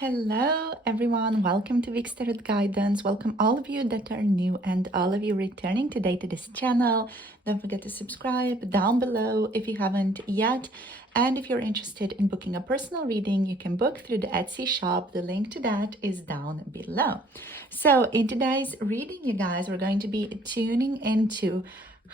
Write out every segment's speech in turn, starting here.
Hello everyone, welcome to Week's Tarot Guidance. Welcome all of you that are new and all of you returning today to this channel. Don't forget to subscribe down below if you haven't yet. And if you're interested in booking a personal reading, you can book through the Etsy shop. The link to that is down below. So in today's reading, you guys, we're going to be tuning into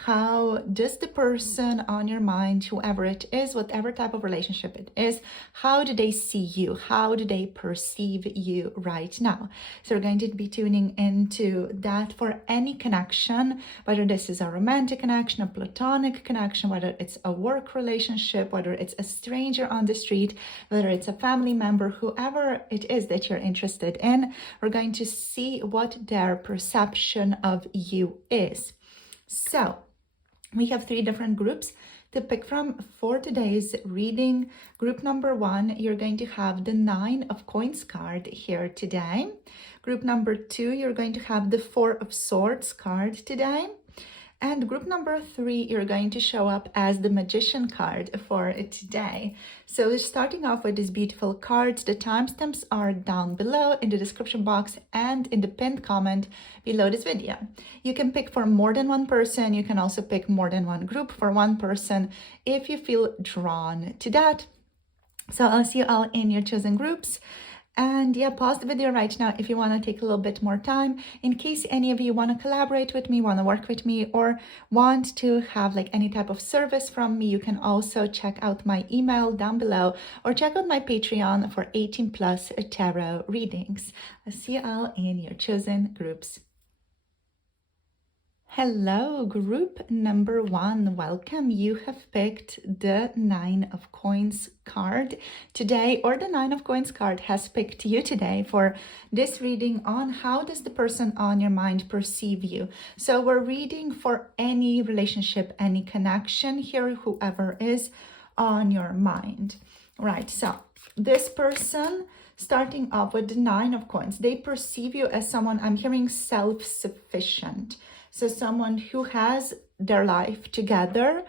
how does the person on your mind, whoever it is, whatever type of relationship it is, how do they see you? How do they perceive you right now? So we're going to be tuning into that for any connection, whether this is a romantic connection, a platonic connection, whether it's a work relationship, whether it's a stranger on the street, whether it's a family member, whoever it is that you're interested in, we're going to see what their perception of you is. So we have three different groups to pick from for today's reading. Group number one, you're going to have the 9 of Coins card here today. Group number 2, you're going to have the 4 of Swords card today. And group number 3, you're going to show up as the Magician card for today. So we're starting off with these beautiful cards. The timestamps are down below in the description box and in the pinned comment below this video. You can pick for more than one person. You can also pick more than one group for one person if you feel drawn to that. So I'll see you all in your chosen groups. And yeah, pause the video right now if you want to take a little bit more time in case any of you want to collaborate with me, want to work with me, or want to have like any type of service from me. You can also check out my email down below or check out my Patreon for 18+ tarot readings. I'll see you all in your chosen groups. Hello, group number 1. Welcome. You have picked the 9 of Coins card today, or the 9 of Coins card has picked you today for this reading on how does the person on your mind perceive you. So we're reading for any relationship, any connection here, whoever is on your mind. Right, so this person, starting off with the 9 of Coins, they perceive you as someone, I'm hearing, self-sufficient. So someone who has their life together,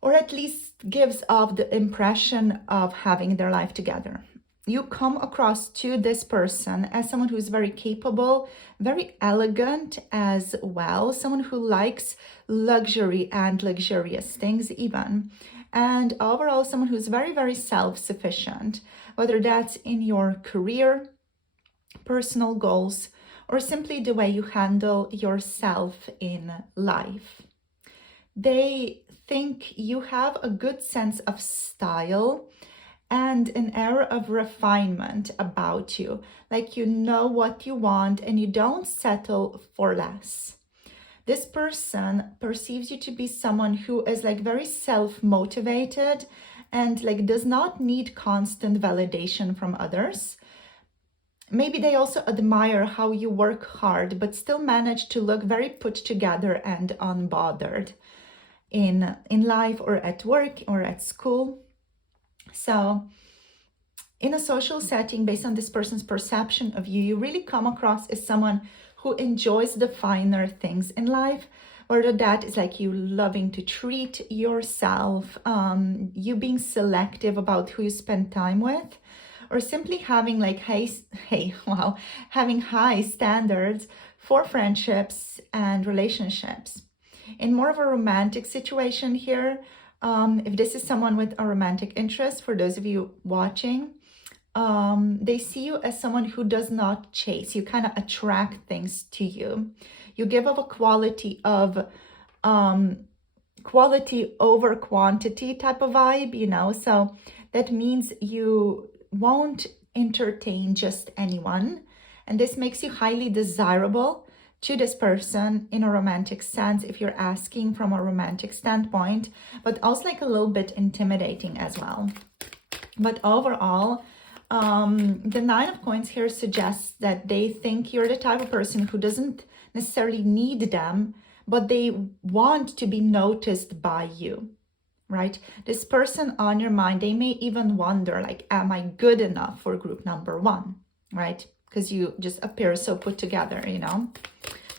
or at least gives off the impression of having their life together. You come across to this person as someone who is very capable, very elegant as well, someone who likes luxury and luxurious things even. And overall, someone who's very, very self-sufficient, whether that's in your career, personal goals, or simply the way you handle yourself in life. They think you have a good sense of style and an air of refinement about you, like you know what you want and you don't settle for less. This person perceives you to be someone who is like very self-motivated and like does not need constant validation from others. Maybe they also admire how you work hard, but still manage to look very put together and unbothered in life or at work or at school. So in a social setting, based on this person's perception of you, you really come across as someone who enjoys the finer things in life, whether that is like you loving to treat yourself, you being selective about who you spend time with, or simply having like having high standards for friendships and relationships. In more of a romantic situation here, if this is someone with a romantic interest, for those of you watching, they see you as someone who does not chase. You kind of attract things to you. You give off a quality of quality over quantity type of vibe, you know, so that means you won't entertain just anyone, and this makes you highly desirable to this person in a romantic sense if you're asking from a romantic standpoint, but also like a little bit intimidating as well. But overall, the 9 of Coins here suggests that they think you're the type of person who doesn't necessarily need them, but they want to be noticed by you. Right? This person on your mind, they may even wonder, like, am I good enough for group number 1, right? Because you just appear so put together, you know?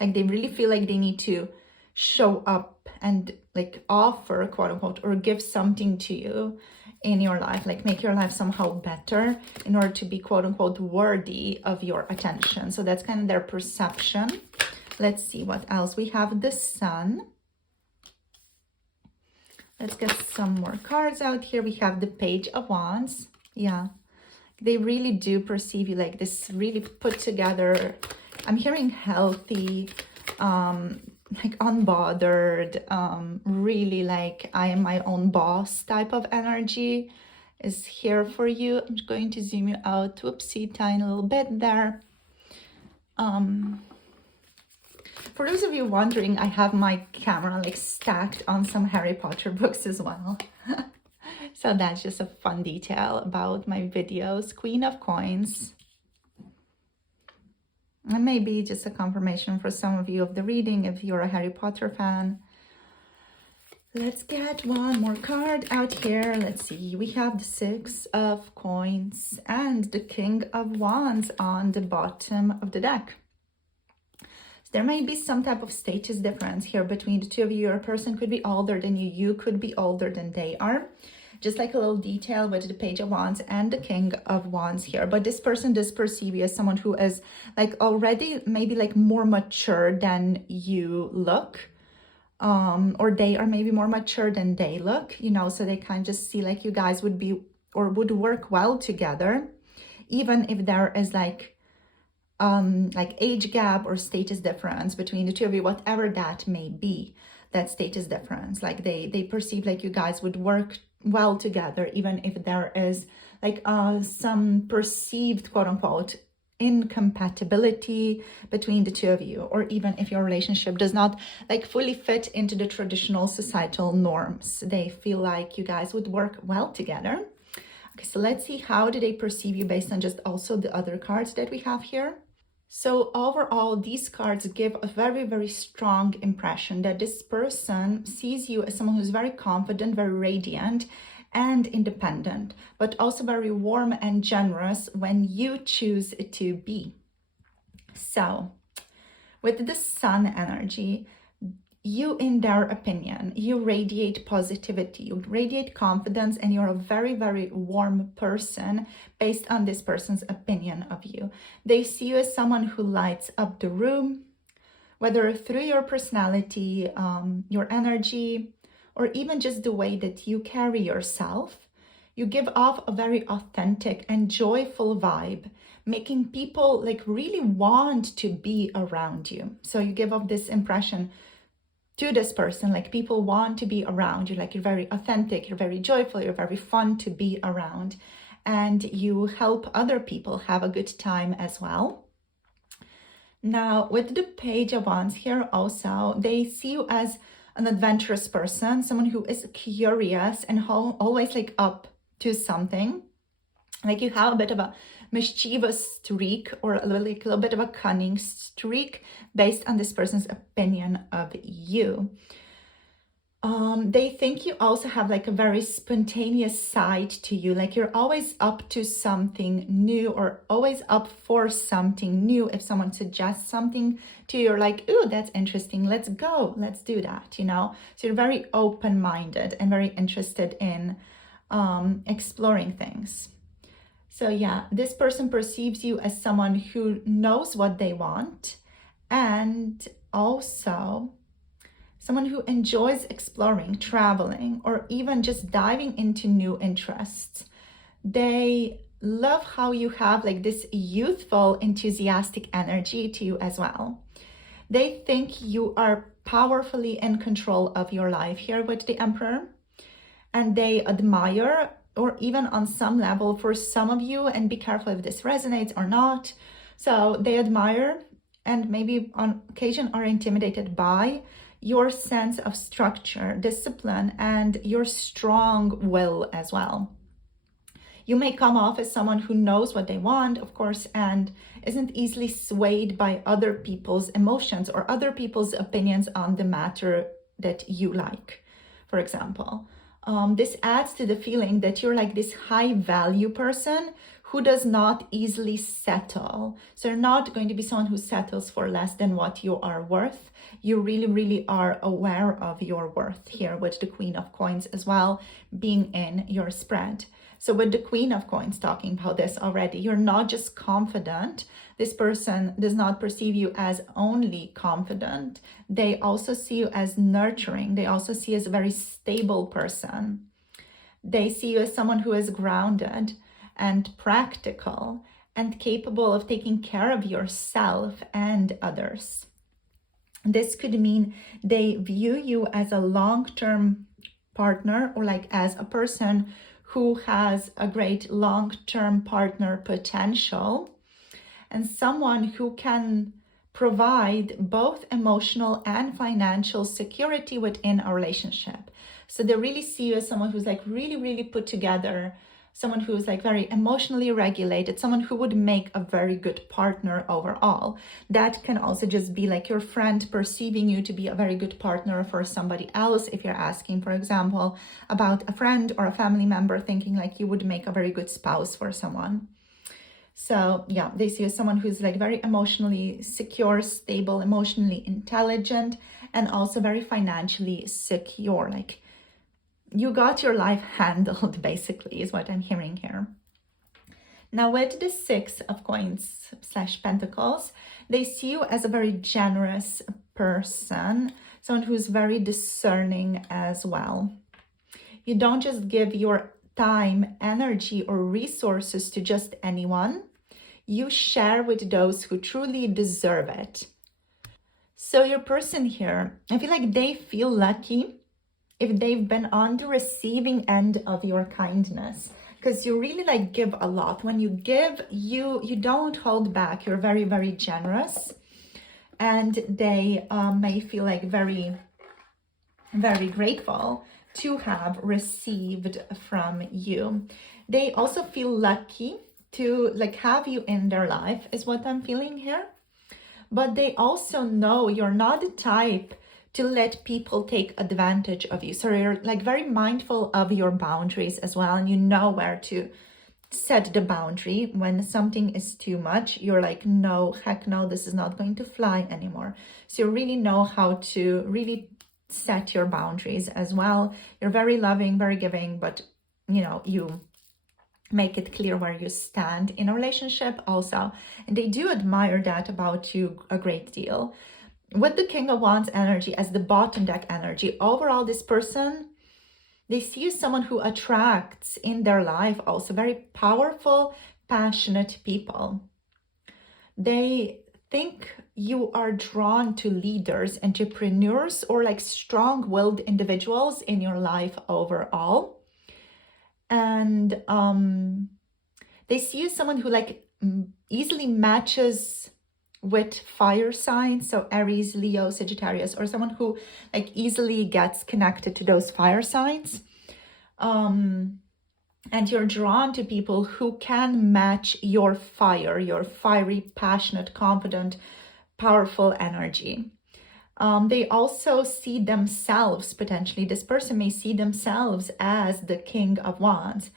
Like they really feel like they need to show up and like offer, quote unquote, or give something to you in your life, like make your life somehow better in order to be quote unquote worthy of your attention. So that's kind of their perception. Let's see what else. We have the Sun. Let's get some more cards out here. We have the Page of Wands. Yeah, they really do perceive you like this really put together. I'm hearing healthy, like unbothered, really like I am my own boss type of energy is here for you. I'm just going to zoom you out, whoopsie, tiny little bit there. For those of you wondering, I have my camera like stacked on some Harry Potter books as well. So that's just a fun detail about my videos. Queen of Coins. And maybe just a confirmation for some of you of the reading if you're a Harry Potter fan. Let's get one more card out here. Let's see. We have the Six of Coins and the King of Wands on the bottom of the deck. So there may be some type of status difference here between the two of you. Your person could be older than you. You could be older than they are. Just like a little detail with the Page of Wands and the King of Wands here. But this person does perceive you as someone who is like already maybe like more mature than you look. Or they are maybe more mature than they look, you know, so they kind of just see like you guys would be or would work well together, even if there is like age gap or status difference between the two of you, whatever that may be, that status difference. Like they perceive like you guys would work well together, even if there is like some perceived quote unquote incompatibility between the two of you, or even if your relationship does not like fully fit into the traditional societal norms. They feel like you guys would work well together. Okay, so let's see, how do they perceive you based on just also the other cards that we have here. So overall, these cards give a very, very strong impression that this person sees you as someone who's very confident, very radiant and independent, but also very warm and generous when you choose to be. So with the Sun energy, you, in their opinion, you radiate positivity, you radiate confidence, and you're a very, very warm person based on this person's opinion of you. They see you as someone who lights up the room, whether through your personality, your energy, or even just the way that you carry yourself. You give off a very authentic and joyful vibe, making people like really want to be around you. So you give off this impression to this person, like people want to be around you, like you're very authentic, you're very joyful, you're very fun to be around, and you help other people have a good time as well. Now, with the Page of Wands here also, they see you as an adventurous person, someone who is curious and always like up to something. Like you have a bit of a mischievous streak or a little bit of a cunning streak based on this person's opinion of you. They think you also have like a very spontaneous side to you, like you're always up to something new or always up for something new. If someone suggests something to you, you're like, ooh, that's interesting, let's go, let's do that, you know. So you're very open-minded and very interested in exploring things. So yeah, this person perceives you as someone who knows what they want, and also someone who enjoys exploring, traveling, or even just diving into new interests. They love how you have like this youthful, enthusiastic energy to you as well. They think you are powerfully in control of your life here with the Emperor, and they admire, or even on some level for some of you, and be careful if this resonates or not. So they admire and maybe on occasion are intimidated by your sense of structure, discipline, and your strong will as well. You may come off as someone who knows what they want, of course, and isn't easily swayed by other people's emotions or other people's opinions on the matter that you like, for example. This adds to the feeling that you're like this high value person who does not easily settle. So you're not going to be someone who settles for less than what you are worth. You really, really are aware of your worth here, with the Queen of Coins as well being in your spread. So with the Queen of Coins talking about this already, you're not just confident. This person does not perceive you as only confident. They also see you as nurturing. They also see you as a very stable person. They see you as someone who is grounded and practical and capable of taking care of yourself and others. This could mean they view you as a long-term partner, or like as a person who has a great long-term partner potential, and someone who can provide both emotional and financial security within a relationship. So they really see you as someone who's like really, really put together, someone who's like very emotionally regulated, someone who would make a very good partner overall. That can also just be like your friend perceiving you to be a very good partner for somebody else. If you're asking, for example, about a friend or a family member, thinking like you would make a very good spouse for someone. So yeah, they see you as someone who's like very emotionally secure, stable, emotionally intelligent, and also very financially secure. Like you got your life handled, basically, is what I'm hearing here. Now with the Six of Coins / Pentacles, they see you as a very generous person, someone who's very discerning as well. You don't just give your time, energy, or resources to just anyone. You share with those who truly deserve it. So your person here, I feel like they feel lucky if they've been on the receiving end of your kindness, because you really like give a lot. When you give, you don't hold back. You're very, very generous, and they may feel like very, very grateful to have received from you. They also feel lucky to like have you in their life, is what I'm feeling here. But they also know you're not the type to let people take advantage of you. So you're like very mindful of your boundaries as well, and you know where to set the boundary. When something is too much, you're like, no, heck no, this is not going to fly anymore. So you really know how to really set your boundaries as well. You're very loving, very giving, but you know, you make it clear where you stand in a relationship also. And they do admire that about you a great deal. With the King of Wands energy as the bottom deck energy, overall, this person, they see you as someone who attracts in their life also very powerful, passionate people. They think you are drawn to leaders, entrepreneurs, or like strong-willed individuals in your life overall. And they see you as someone who like easily matches with fire signs, so Aries, Leo, Sagittarius, or someone who like easily gets connected to those fire signs. And you're drawn to people who can match your fire, your fiery, passionate, confident, powerful energy. They also see themselves, potentially, this person may see themselves as the King of Wands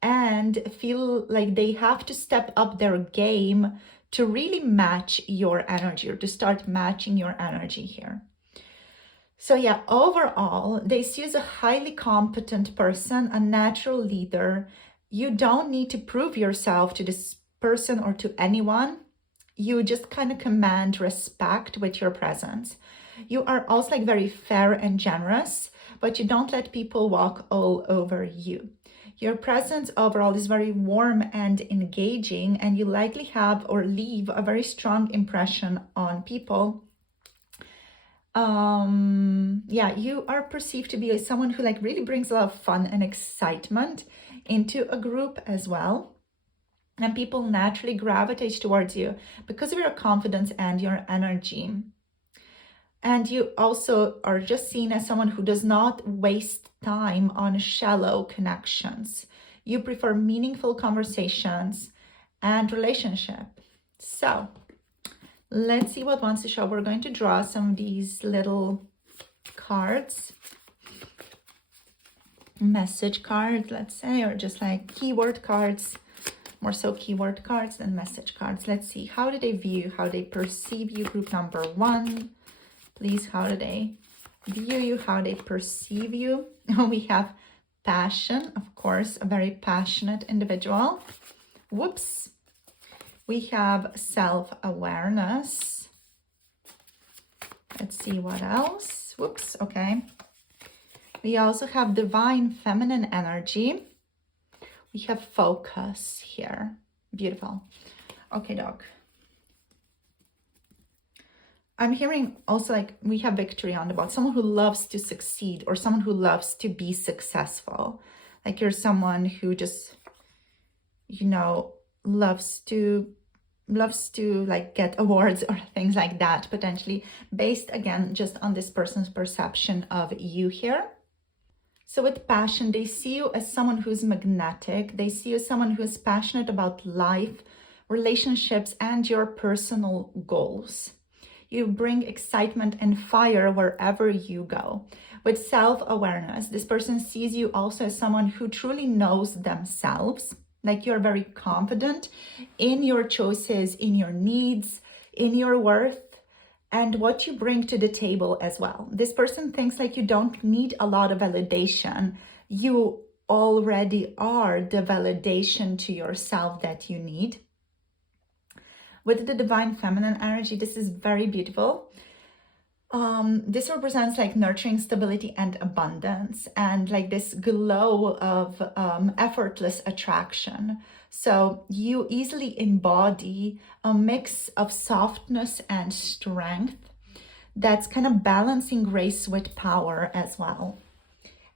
and feel like they have to step up their game to really match your energy, or to start matching your energy here. So yeah, overall, they see you as a highly competent person, a natural leader. You don't need to prove yourself to this person or to anyone. You just kind of command respect with your presence. You are also like very fair and generous, but you don't let people walk all over you. Your presence overall is very warm and engaging, and you likely have or leave a very strong impression on people. Yeah, you are perceived to be someone who like really brings a lot of fun and excitement into a group as well. And people naturally gravitate towards you because of your confidence and your energy. And you also are just seen as someone who does not waste time on shallow connections. You prefer meaningful conversations and relationship. So let's see what wants to show. We're going to draw some of these little cards, message cards, let's say, or just like keyword cards more so keyword cards than message cards. Let's see, how do they view, how they perceive you, group number 1. Please, how do they view you, how they perceive you? We have passion, of course, a very passionate individual. Whoops. We have self-awareness. Let's see what else. Whoops, okay. We also have divine feminine energy. We have focus here. Beautiful. Okay, dog. I'm hearing also like we have victory on the board. Someone who loves to succeed or someone who loves to be successful. Like you're someone who just, you know, loves to like get awards or things like that, potentially based again just on this person's perception of you here. So with passion, they see you as someone who's magnetic. They see you as someone who is passionate about life, relationships, and your personal goals. You bring excitement and fire wherever you go. With self-awareness, this person sees you also as someone who truly knows themselves. Like you're very confident in your choices, in your needs, in your worth, and what you bring to the table as well. This person thinks like you don't need a lot of validation. You already are the validation to yourself that you need. With the divine feminine energy, this is very beautiful. This represents like nurturing, stability, and abundance, and like this glow of effortless attraction. So you easily embody a mix of softness and strength that's kind of balancing grace with power as well.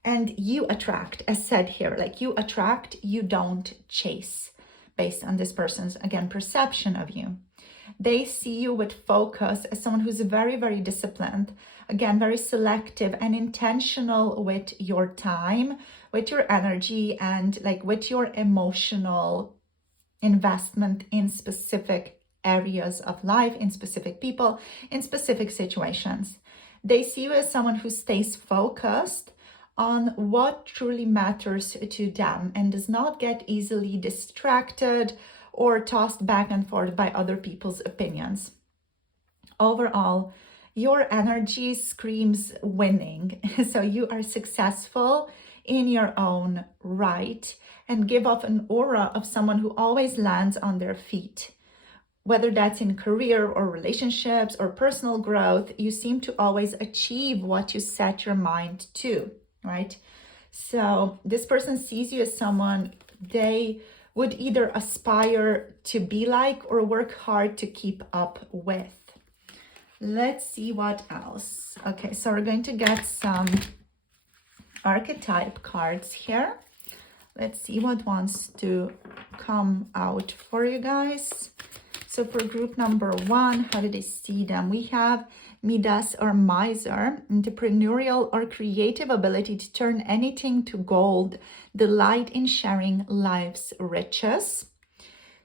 And you attract, as said here, like you attract, you don't chase, based on this person's, again, perception of you. They see you with focus as someone who's very, very disciplined, again, very selective and intentional with your time, with your energy, and like with your emotional investment in specific areas of life, in specific people, in specific situations. They see you as someone who stays focused on what truly matters to them and does not get easily distracted or tossed back and forth by other people's opinions. Overall, your energy screams winning. So you are successful in your own right and give off an aura of someone who always lands on their feet. Whether that's in career or relationships or personal growth, you seem to always achieve what you set your mind to, right? So this person sees you as someone they would either aspire to be like or work hard to keep up with. Let's see what else. Okay, so we're going to get some archetype cards here. Let's see what wants to come out for you guys. So for group number 1, how do they see them? We have Midas or Miser, entrepreneurial or creative ability to turn anything to gold, delight in sharing life's riches.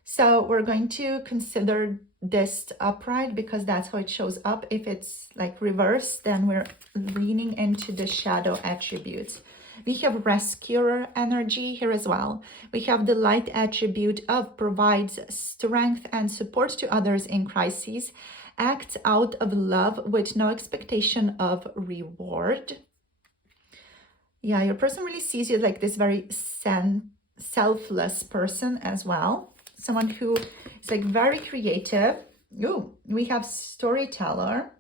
So we're going to consider this upright because that's how it shows up. If it's like reversed, then we're leaning into the shadow attributes. We have rescuer energy here as well. We have the light attribute of provides strength and support to others in crises, acts out of love with no expectation of reward. Yeah, your person really sees you like this very selfless person as well. Someone who is like very creative. Ooh, we have storyteller.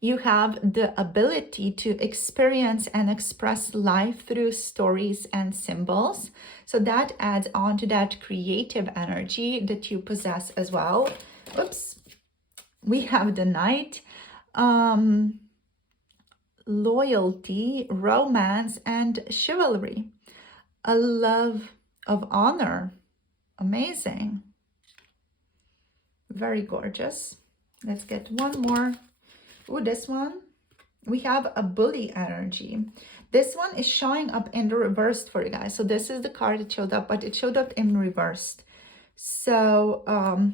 You have the ability to experience and express life through stories and symbols. So that adds on to that creative energy that you possess as well. Oops. We have the Knight, loyalty, romance, and chivalry. A love of honor. Amazing. Very gorgeous. Let's get one more. Ooh, this one, we have a bully energy. This one is showing up in the reversed for you guys. So this is the card that showed up, but it showed up in reversed. So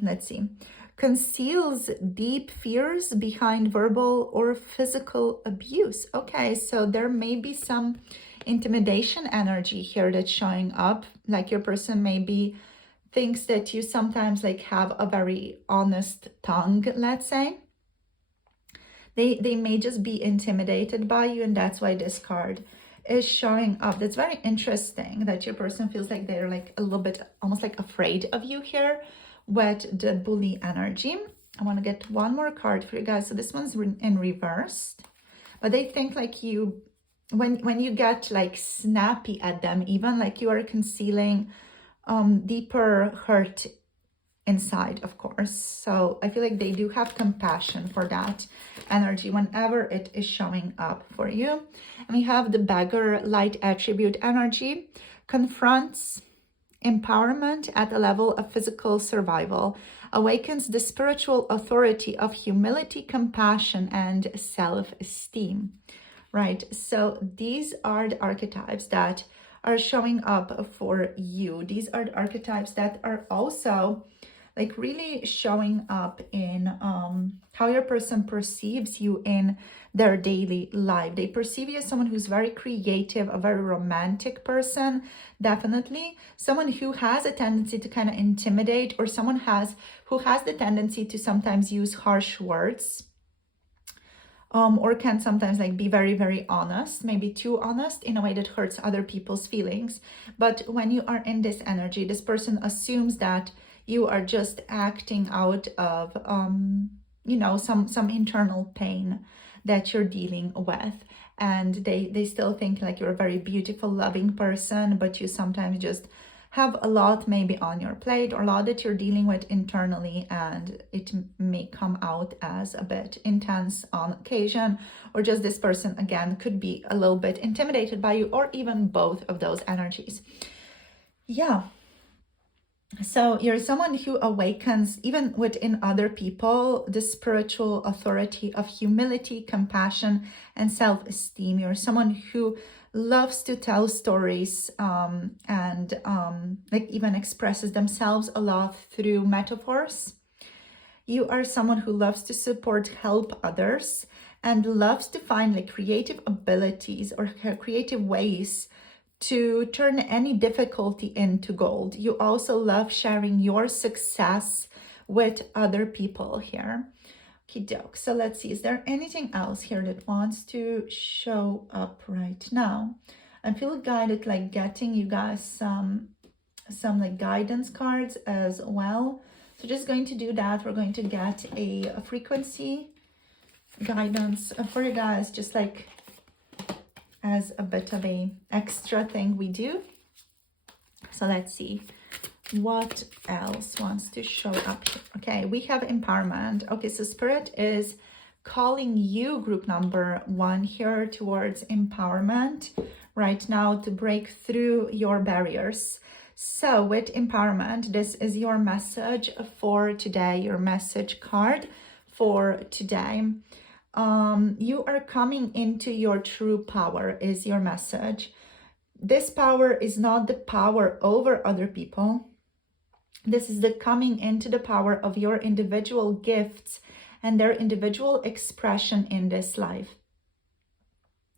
let's see. Conceals deep fears behind verbal or physical abuse. Okay, so there may be some intimidation energy here that's showing up. Like your person maybe thinks that you sometimes like have a very honest tongue, let's say. They may just be intimidated by you, and that's why this card is showing up. That's very interesting that your person feels like they're like a little bit almost like afraid of you here with the bully energy. I want to get one more card for you guys. So this one's in reversed, but they think like you, when you get like snappy at them, even like you are concealing deeper hurt inside, of course. So I feel like they do have compassion for that energy whenever it is showing up for you. And we have the beggar light attribute energy, confronts empowerment at the level of physical survival, awakens the spiritual authority of humility, compassion, and self-esteem. Right, so these are the archetypes that are showing up for you. These are the archetypes that are also like really showing up in how your person perceives you in their daily life. They perceive you as someone who's very creative, a very romantic person, definitely. Someone who has a tendency to kind of intimidate, or someone who has the tendency to sometimes use harsh words. Or can sometimes like be very, very honest, maybe too honest in a way that hurts other people's feelings. But when you are in this energy, this person assumes that you are just acting out of, you know, some internal pain that you're dealing with. And they still think like you're a very beautiful, loving person, but you sometimes just have a lot maybe on your plate, or a lot that you're dealing with internally, and it may come out as a bit intense on occasion, or just this person again could be a little bit intimidated by you, or even both of those energies. Yeah. So you're someone who awakens, even within other people, the spiritual authority of humility, compassion, and self-esteem. You're someone who loves to tell stories and like even expresses themselves a lot through metaphors. You are someone who loves to support, help others, and loves to find like creative abilities or creative ways to turn any difficulty into gold. You also love sharing your success with other people here. Okey-doke. So let's see, is there anything else here that wants to show up right now? I feel guided like getting you guys some like guidance cards as well. So just going to do that. We're going to get a frequency guidance for you guys, just like as a bit of a extra thing we do. So let's see what else wants to show up here. Okay, we have empowerment. Okay, so Spirit is calling you, group number 1, here towards empowerment right now to break through your barriers. So with empowerment, this is your message for today, your message card for today. You are coming into your true power is your message. This power is not the power over other people. This is the coming into the power of your individual gifts and their individual expression in this life.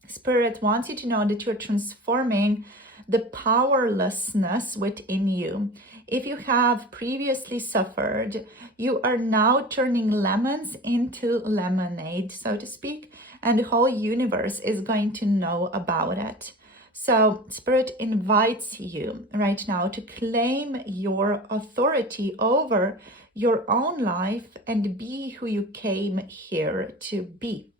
Spirit wants you to know that you're transforming the powerlessness within you. If you have previously suffered, you are now turning lemons into lemonade, so to speak, and the whole universe is going to know about it. So Spirit invites you right now to claim your authority over your own life and be who you came here to be.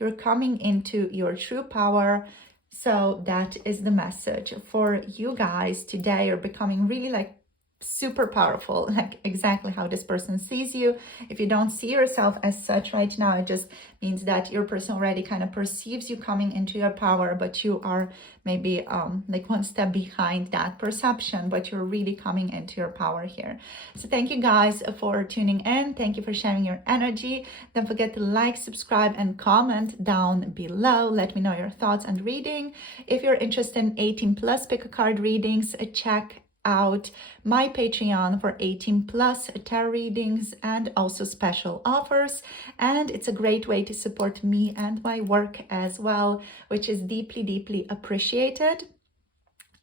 You're coming into your true power. So that is the message for you guys today. You're becoming really like super powerful, like exactly how this person sees you. If you don't see yourself as such right now, it just means that your person already kind of perceives you coming into your power, but you are maybe like one step behind that perception, but you're really coming into your power here. So thank you guys for tuning in. Thank you for sharing your energy. Don't forget to like, subscribe, and comment down below. Let me know your thoughts and reading. If you're interested in 18+ pick a card readings, check out my Patreon for 18 plus tarot readings and also special offers. And it's a great way to support me and my work as well, which is deeply, deeply appreciated.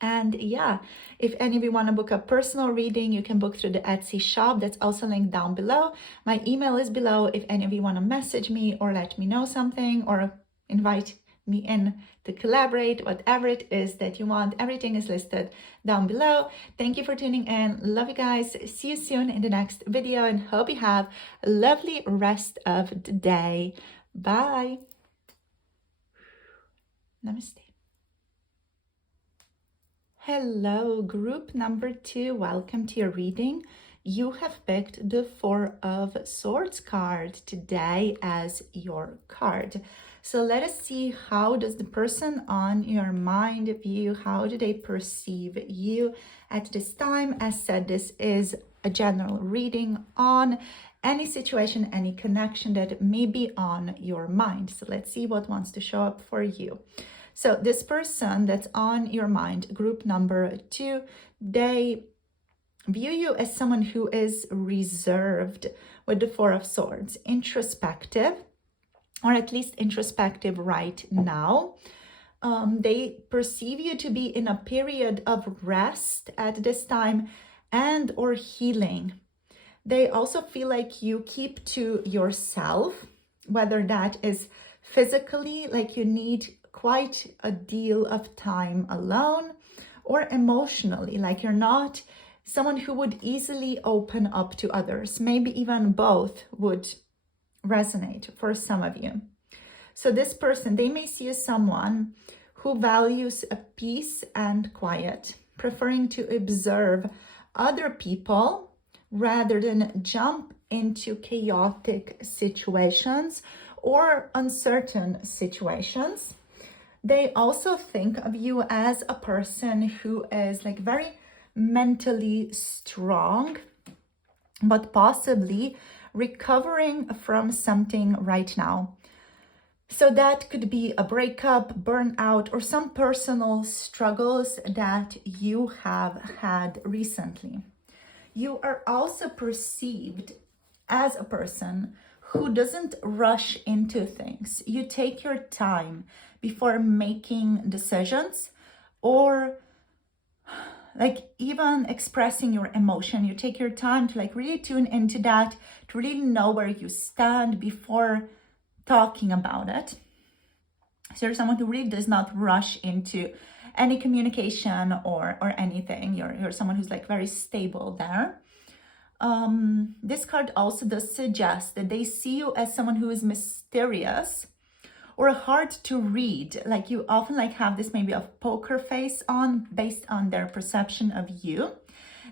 And yeah, if any of you want to book a personal reading, you can book through the Etsy shop. That's also linked down below. My email is below if any of you want to message me or let me know something or invite me in to collaborate, whatever it is that you want. Everything is listed down below. Thank you for tuning in. Love you guys. See you soon in the next video and hope you have a lovely rest of the day. Bye. Namaste. Hello, group number 2. Welcome to your reading. You have picked the Four of Swords card today as your card. So let us see, how does the person on your mind view, how do they perceive you at this time? As said, this is a general reading on any situation, any connection that may be on your mind. So let's see what wants to show up for you. So this person that's on your mind, group number 2, they view you as someone who is reserved with the Four of Swords, introspective, or at least introspective right now. They perceive you to be in a period of rest at this time and or healing. They also feel like you keep to yourself, whether that is physically, like you need quite a deal of time alone, or emotionally, like you're not someone who would easily open up to others. Maybe even both would resonate for some of you. So this person, they may see as someone who values a peace and quiet, preferring to observe other people rather than jump into chaotic situations or uncertain situations. They also think of you as a person who is like very mentally strong, but possibly recovering from something right now. So that could be a breakup, burnout, or some personal struggles that you have had recently. You are also perceived as a person who doesn't rush into things. You take your time before making decisions, or like even expressing your emotion. You take your time to like really tune into that, to really know where you stand before talking about it. So you're someone who really does not rush into any communication or anything. You're someone who's like very stable there. This card also does suggest that they see you as someone who is mysterious or hard to read. Like you often like have this maybe of poker face on based on their perception of you.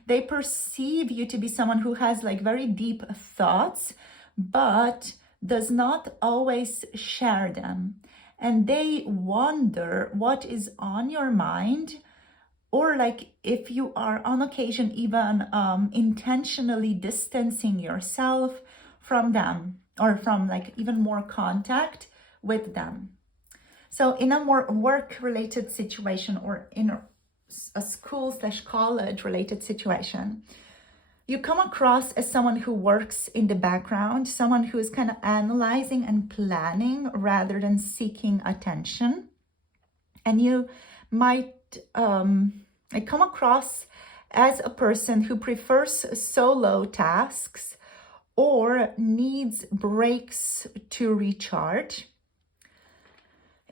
They perceive you to be someone who has like very deep thoughts, but does not always share them. And they wonder what is on your mind, or like if you are on occasion even intentionally distancing yourself from them, or from like even more contact with them. So in a more work-related situation, or in a school/college related situation, you come across as someone who works in the background, someone who is kind of analyzing and planning rather than seeking attention. And you might come across as a person who prefers solo tasks or needs breaks to recharge.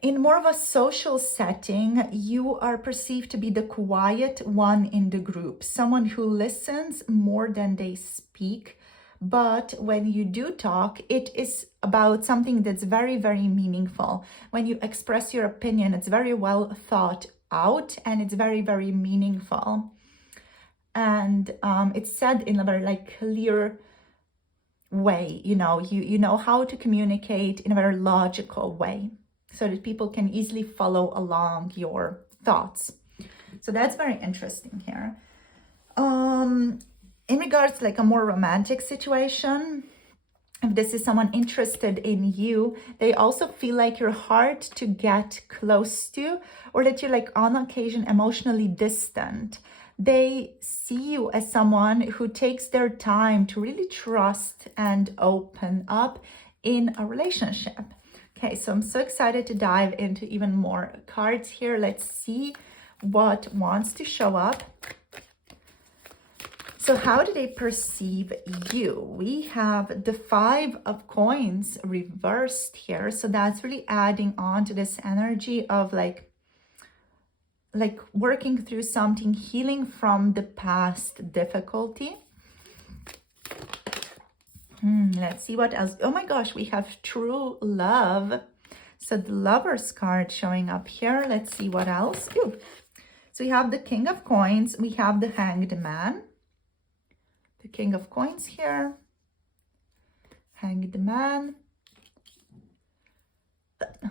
In more of a social setting, you are perceived to be the quiet one in the group, someone who listens more than they speak. But when you do talk, it is about something that's very, very meaningful. When you express your opinion, it's very well thought out and it's very, very meaningful. And it's said in a very like clear way, you know how to communicate in a very logical way, so that people can easily follow along your thoughts. So that's very interesting here. In regards to like a more romantic situation, if this is someone interested in you, they also feel like you're hard to get close to, or that you're like on occasion emotionally distant. They see you as someone who takes their time to really trust and open up in a relationship. Okay, so I'm so excited to dive into even more cards here. Let's see what wants to show up. So how do they perceive you? We have the 5 of coins reversed here. So that's really adding on to this energy of like working through something, healing from the past difficulty. Let's see what else. Oh my gosh, we have true love. So the Lover's card showing up here. Let's see what else. Ooh. So we have the King of Coins. We have the Hanged Man. The King of Coins here. Hanged Man.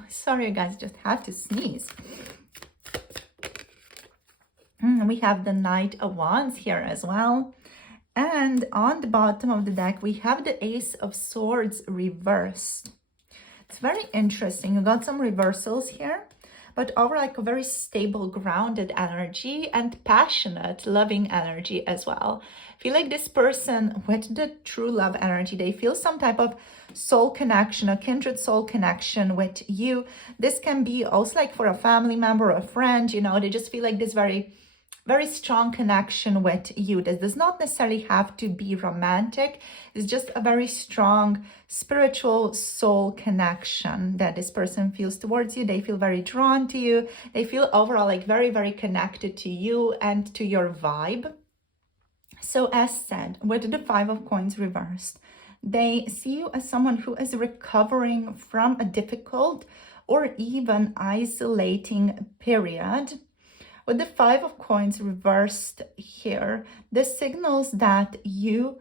Sorry, you guys, just had to sneeze. We have the Knight of Wands here as well. And on the bottom of the deck, we have the Ace of Swords reversed. It's very interesting. You got some reversals here, but over like a very stable, grounded energy and passionate, loving energy as well. I feel like this person with the true love energy, they feel some type of soul connection, a kindred soul connection with you. This can be also like for a family member or a friend, you know, they just feel like this very strong connection with you. This does not necessarily have to be romantic. It's just a very strong spiritual soul connection that this person feels towards you. They feel very drawn to you. They feel overall like very connected to you and to your vibe. So as said, with the 5 of coins reversed, they see you as someone who is recovering from a difficult or even isolating period. With the 5 of coins reversed here, this signals that you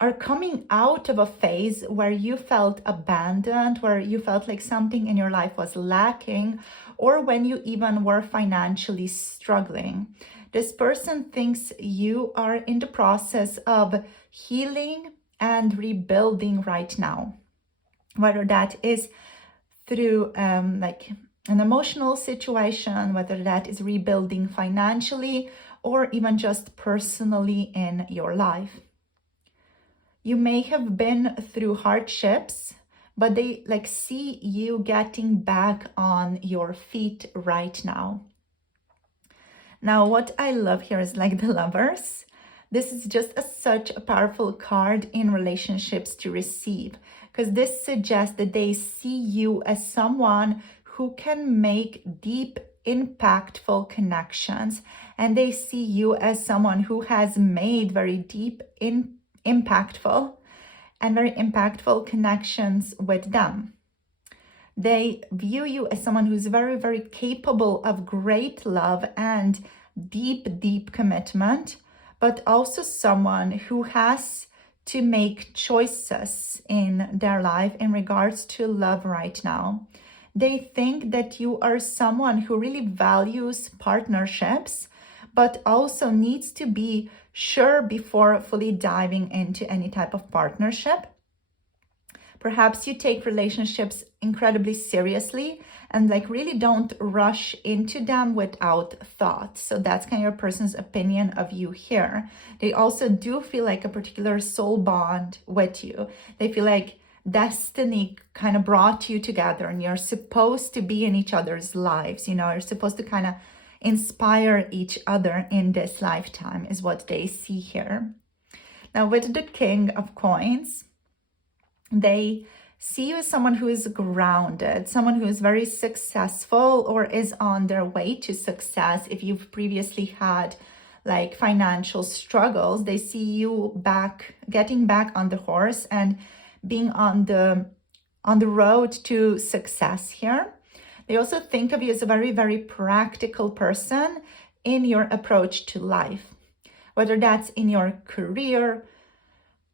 are coming out of a phase where you felt abandoned, where you felt like something in your life was lacking, or when you even were financially struggling. This person thinks you are in the process of healing and rebuilding right now, whether that is through like an emotional situation, whether that is rebuilding financially or even just personally in your life. You may have been through hardships, but they like see you getting back on your feet right now. Now, what I love here is like the Lovers. This is just such a powerful card in relationships to receive, because this suggests that they see you as someone who can make deep, impactful connections. And they see you as someone who has made very deep, impactful connections with them. They view you as someone who's very capable of great love and deep commitment, but also someone who has to make choices in their life in regards to love right now. They think that you are someone who really values partnerships, but also needs to be sure before fully diving into any type of partnership. Perhaps you take relationships incredibly seriously and like really don't rush into them without thought. So that's kind of your person's opinion of you here. They also do feel like a particular soul bond with you. They feel like destiny kind of brought you together and you're supposed to be in each other's lives. You know, you're supposed to kind of inspire each other in this lifetime is what they see here. Now with the King of Coins, they see you as someone who is grounded, someone who is very successful or is on their way to success. If you've previously had like financial struggles, they see you getting back on the horse and being on the road to success here. They also think of you as a very practical person in your approach to life, whether that's in your career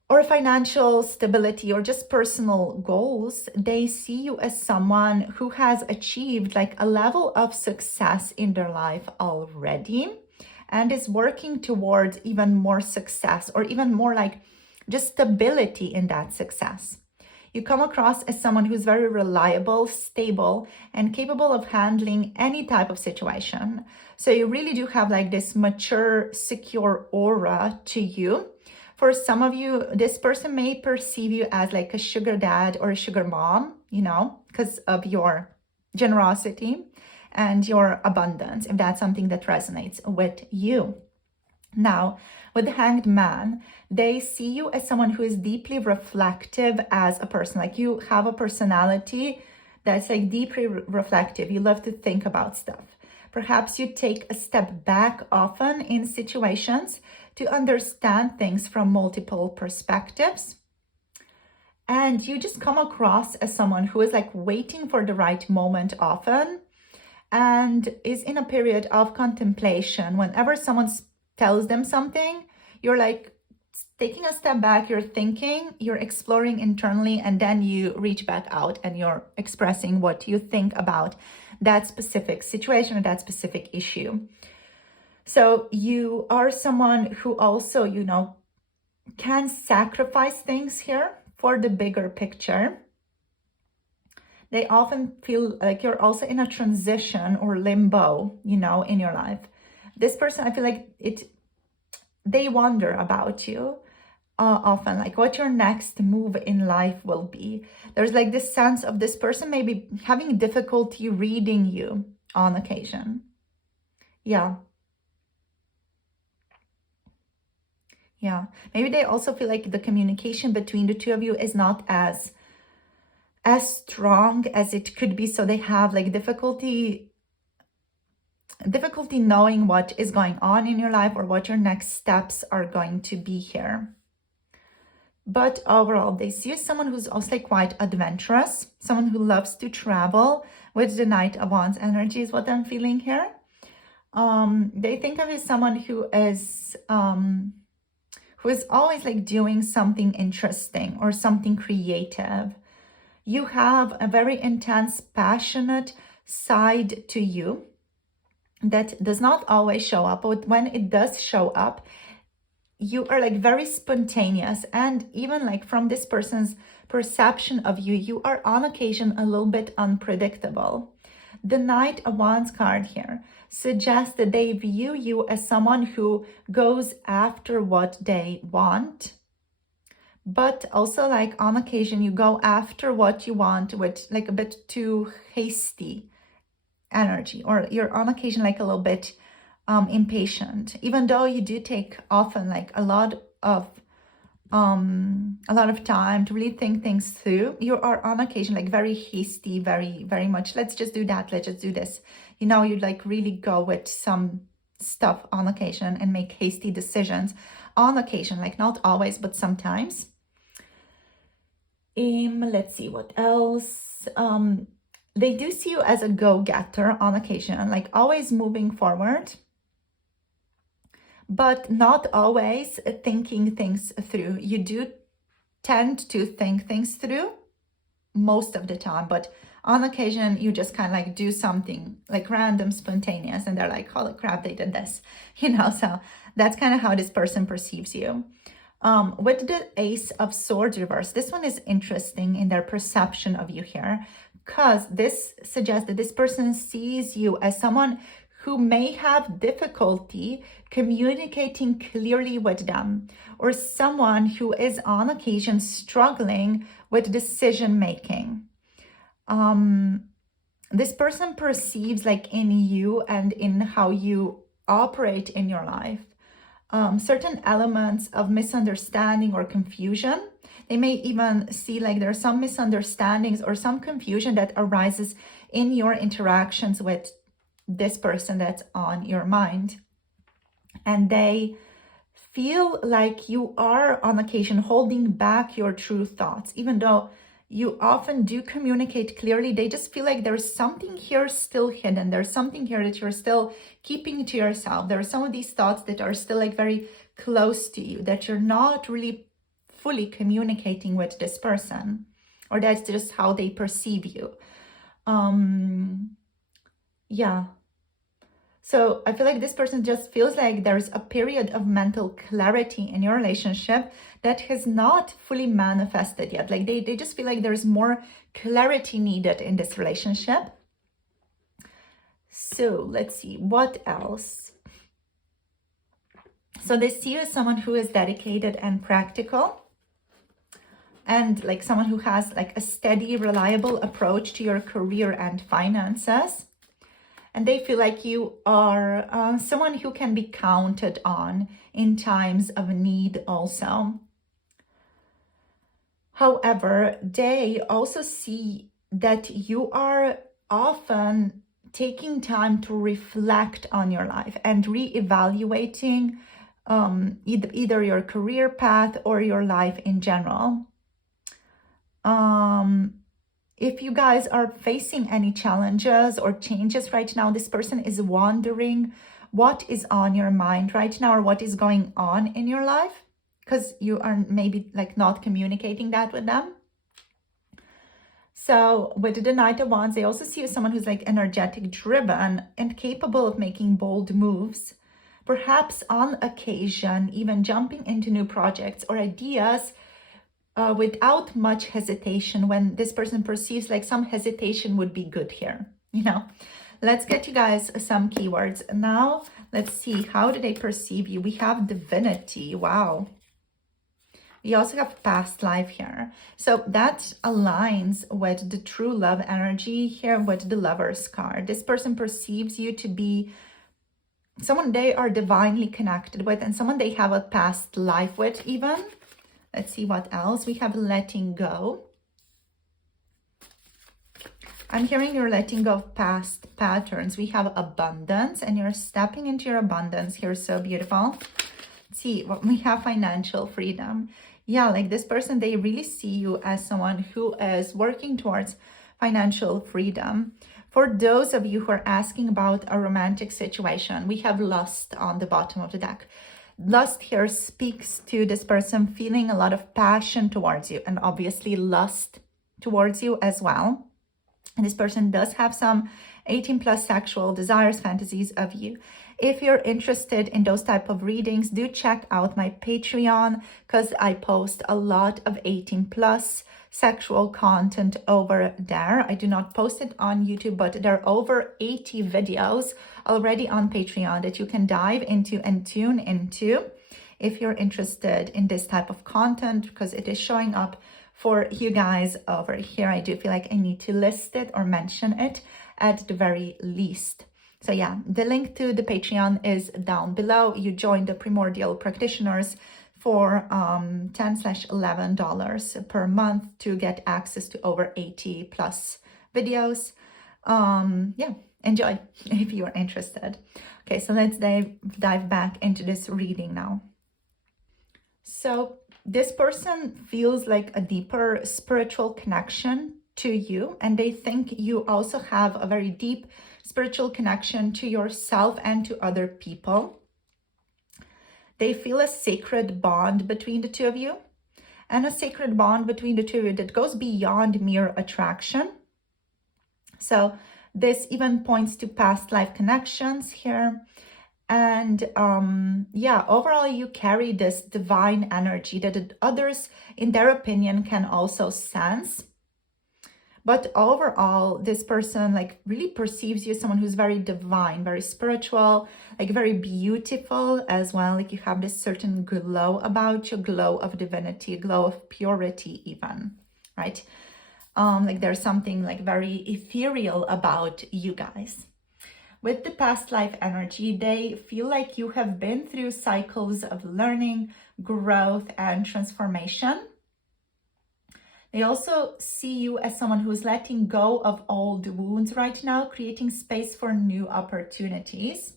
or financial stability or just personal goals. They see you as someone who has achieved like a level of success in their life already and is working towards even more success or even more like just stability in that success. You come across as someone who's very reliable, stable, and capable of handling any type of situation. So you really do have like this mature, secure aura to you. For some of you, this person may perceive you as like a sugar dad or a sugar mom, you know, because of your generosity and your abundance, if that's something that resonates with you. Now, with the Hanged Man, they see you as someone who is deeply reflective as a person. Like you have a personality that's like deeply reflective. You love to think about stuff. Perhaps you take a step back often in situations to understand things from multiple perspectives. And you just come across as someone who is like waiting for the right moment often and is in a period of contemplation. Whenever someone tells them something, you're like taking a step back, you're thinking, you're exploring internally, and then you reach back out and you're expressing what you think about that specific situation or that specific issue. So you are someone who also, you know, can sacrifice things here for the bigger picture. They often feel like you're also in a transition or limbo, you know, in your life. This person, I feel like they wonder about you often, like what your next move in life will be. There's like this sense of this person maybe having difficulty reading you on occasion. Yeah. Maybe they also feel like the communication between the two of you is not as strong as it could be. So they have like difficulty knowing what is going on in your life or what your next steps are going to be here. But overall, they see you as someone who's also like quite adventurous, someone who loves to travel. With the Knight of Wands energy is what I'm feeling here. They think of you as someone who is always like doing something interesting or something creative. You have a very intense, passionate side to you that does not always show up, but when it does show up, you are like very spontaneous. And even like from this person's perception of you, you are on occasion a little bit unpredictable. The Knight of Wands card here suggests that they view you as someone who goes after what they want, but also like on occasion you go after what you want with like a bit too hasty energy, or you're on occasion like a little bit impatient, even though you do take often like a lot of time to really think things through. You are on occasion like very hasty, very much let's just do that, let's just do this, you know. You like really go with some stuff on occasion and make hasty decisions on occasion, like not always but sometimes. Let's see what else. They do see you as a go-getter on occasion, like always moving forward, but not always thinking things through. You do tend to think things through most of the time, but on occasion you just kind of like do something like random, spontaneous, and they're like, holy crap, they did this, you know. So that's kind of how this person perceives you. With the Ace of Swords reverse, this one is interesting in their perception of you here, because this suggests that this person sees you as someone who may have difficulty communicating clearly with them, or someone who is on occasion struggling with decision making. This person perceives like in you and in how you operate in your life certain elements of misunderstanding or confusion. They may even see like there are some misunderstandings or some confusion that arises in your interactions with this person that's on your mind. And they feel like you are on occasion holding back your true thoughts, even though you often do communicate clearly. They just feel like there's something here still hidden. There's something here that you're still keeping to yourself. There are some of these thoughts that are still like very close to you, that you're not really fully communicating with this person, or that's just how they perceive you. Yeah. So I feel like this person just feels like there's a period of mental clarity in your relationship that has not fully manifested yet. Like they just feel like there's more clarity needed in this relationship. So let's see, what else? So they see you as someone who is dedicated and practical, and like someone who has like a steady, reliable approach to your career and finances. And they feel like you are someone who can be counted on in times of need also. However, they also see that you are often taking time to reflect on your life and reevaluating either your career path or your life in general. If you guys are facing any challenges or changes right now, this person is wondering what is on your mind right now or what is going on in your life, because you are maybe like not communicating that with them. So with the Knight of Wands, they also see you as someone who's like energetic, driven, and capable of making bold moves. Perhaps on occasion, even jumping into new projects or ideas without much hesitation, when this person perceives like some hesitation would be good here, you know. Let's get you guys some keywords. Now, let's see, how do they perceive you? We have divinity. Wow. We also have past life here. So that aligns with the true love energy here with the Lovers card. This person perceives you to be someone they are divinely connected with and someone they have a past life with even. Let's see what else. We have letting go. I'm hearing you're letting go of past patterns. We have abundance and you're stepping into your abundance here. So beautiful. Let's see what we have. Financial freedom. Yeah, like this person, they really see you as someone who is working towards financial freedom. For those of you who are asking about a romantic situation, we have lust on the bottom of the deck. Lust here speaks to this person feeling a lot of passion towards you and obviously lust towards you as well. And this person does have some 18+ sexual desires, fantasies of you. If you're interested in those type of readings, do check out my Patreon because I post a lot of 18+ sexual content over there. I do not post it on YouTube, but there are over 80 videos already on Patreon that you can dive into and tune into if you're interested in this type of content, because it is showing up for you guys over here. I do feel like I need to list it or mention it at the very least. So yeah, the link to the Patreon is down below. You join the Primordial Practitioners for $10/$11 per month to get access to over 80+ videos. Yeah, enjoy if you are interested. Okay, so let's dive back into this reading now. So this person feels like a deeper spiritual connection to you, and they think you also have a very deep spiritual connection to yourself and to other people. They feel a sacred bond between the two of you, and a sacred bond between the two of you that goes beyond mere attraction. So this even points to past life connections here. And yeah, overall, you carry this divine energy that others, in their opinion, can also sense. But overall, this person like really perceives you as someone who's very divine, very spiritual, like very beautiful as well. Like you have this certain glow about you, glow of divinity, glow of purity even, right? Like there's something like very ethereal about you guys. With the past life energy, they feel like you have been through cycles of learning, growth, and transformation. They also see you as someone who's letting go of old wounds right now, creating space for new opportunities.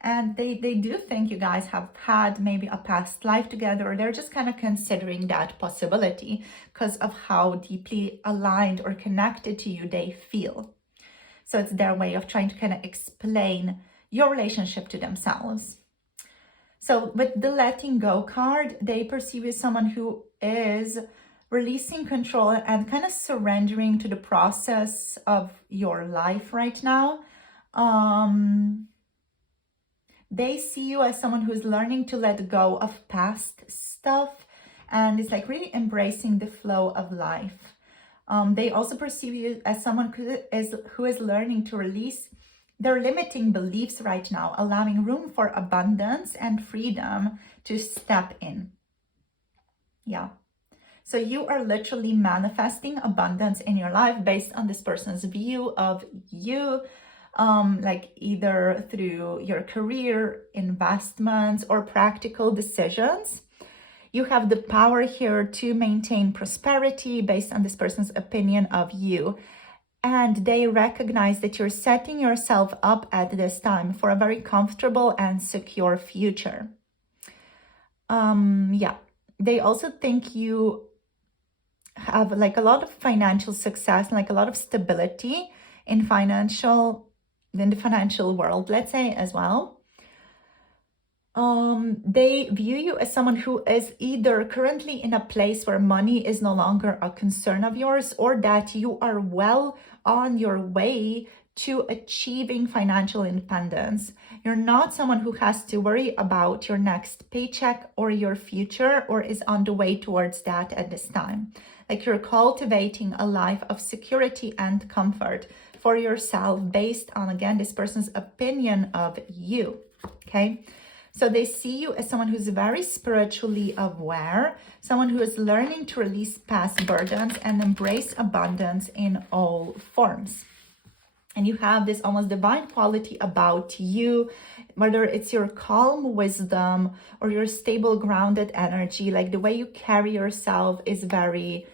And they do think you guys have had maybe a past life together, or they're just kind of considering that possibility because of how deeply aligned or connected to you they feel. So it's their way of trying to kind of explain your relationship to themselves. So with the letting go card, they perceive you as someone who is releasing control and kind of surrendering to the process of your life right now. They see you as someone who's learning to let go of past stuff, and it's like really embracing the flow of life. They also perceive you as someone who is learning to release their limiting beliefs right now, allowing room for abundance and freedom to step in. Yeah. So you are literally manifesting abundance in your life based on this person's view of you, like either through your career, investments, or practical decisions. You have the power here to maintain prosperity based on this person's opinion of you. And they recognize that you're setting yourself up at this time for a very comfortable and secure future. Yeah. They also think you have like a lot of financial success and like a lot of stability in the financial world, let's say, as well. They view you as someone who is either currently in a place where money is no longer a concern of yours, or that you are well on your way to achieving financial independence. You're not someone who has to worry about your next paycheck or your future, or is on the way towards that at this time. Like you're cultivating a life of security and comfort for yourself based on, again, this person's opinion of you, okay? So they see you as someone who's very spiritually aware, someone who is learning to release past burdens and embrace abundance in all forms. And you have this almost divine quality about you, whether it's your calm wisdom or your stable, grounded energy. Like the way you carry yourself is very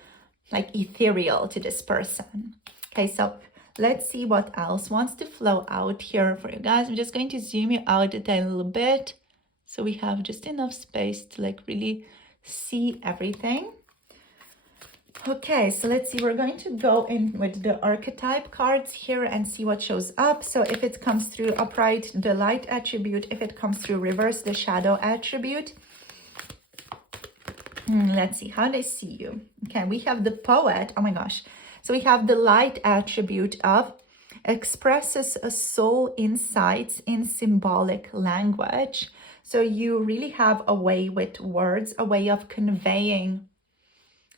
like ethereal to this person. Okay, so let's see what else wants to flow out here for you guys. I'm just going to zoom you out a little bit, so we have just enough space to like really see everything. Okay, so let's see. We're going to go in with the archetype cards here and see what shows up. So if it comes through upright, the light attribute. If it comes through reverse, the shadow attribute. Let's see how they see you. Okay, we have the poet. Oh my gosh. So we have the light attribute of expresses a soul insights in symbolic language. So you really have a way with words, a way of conveying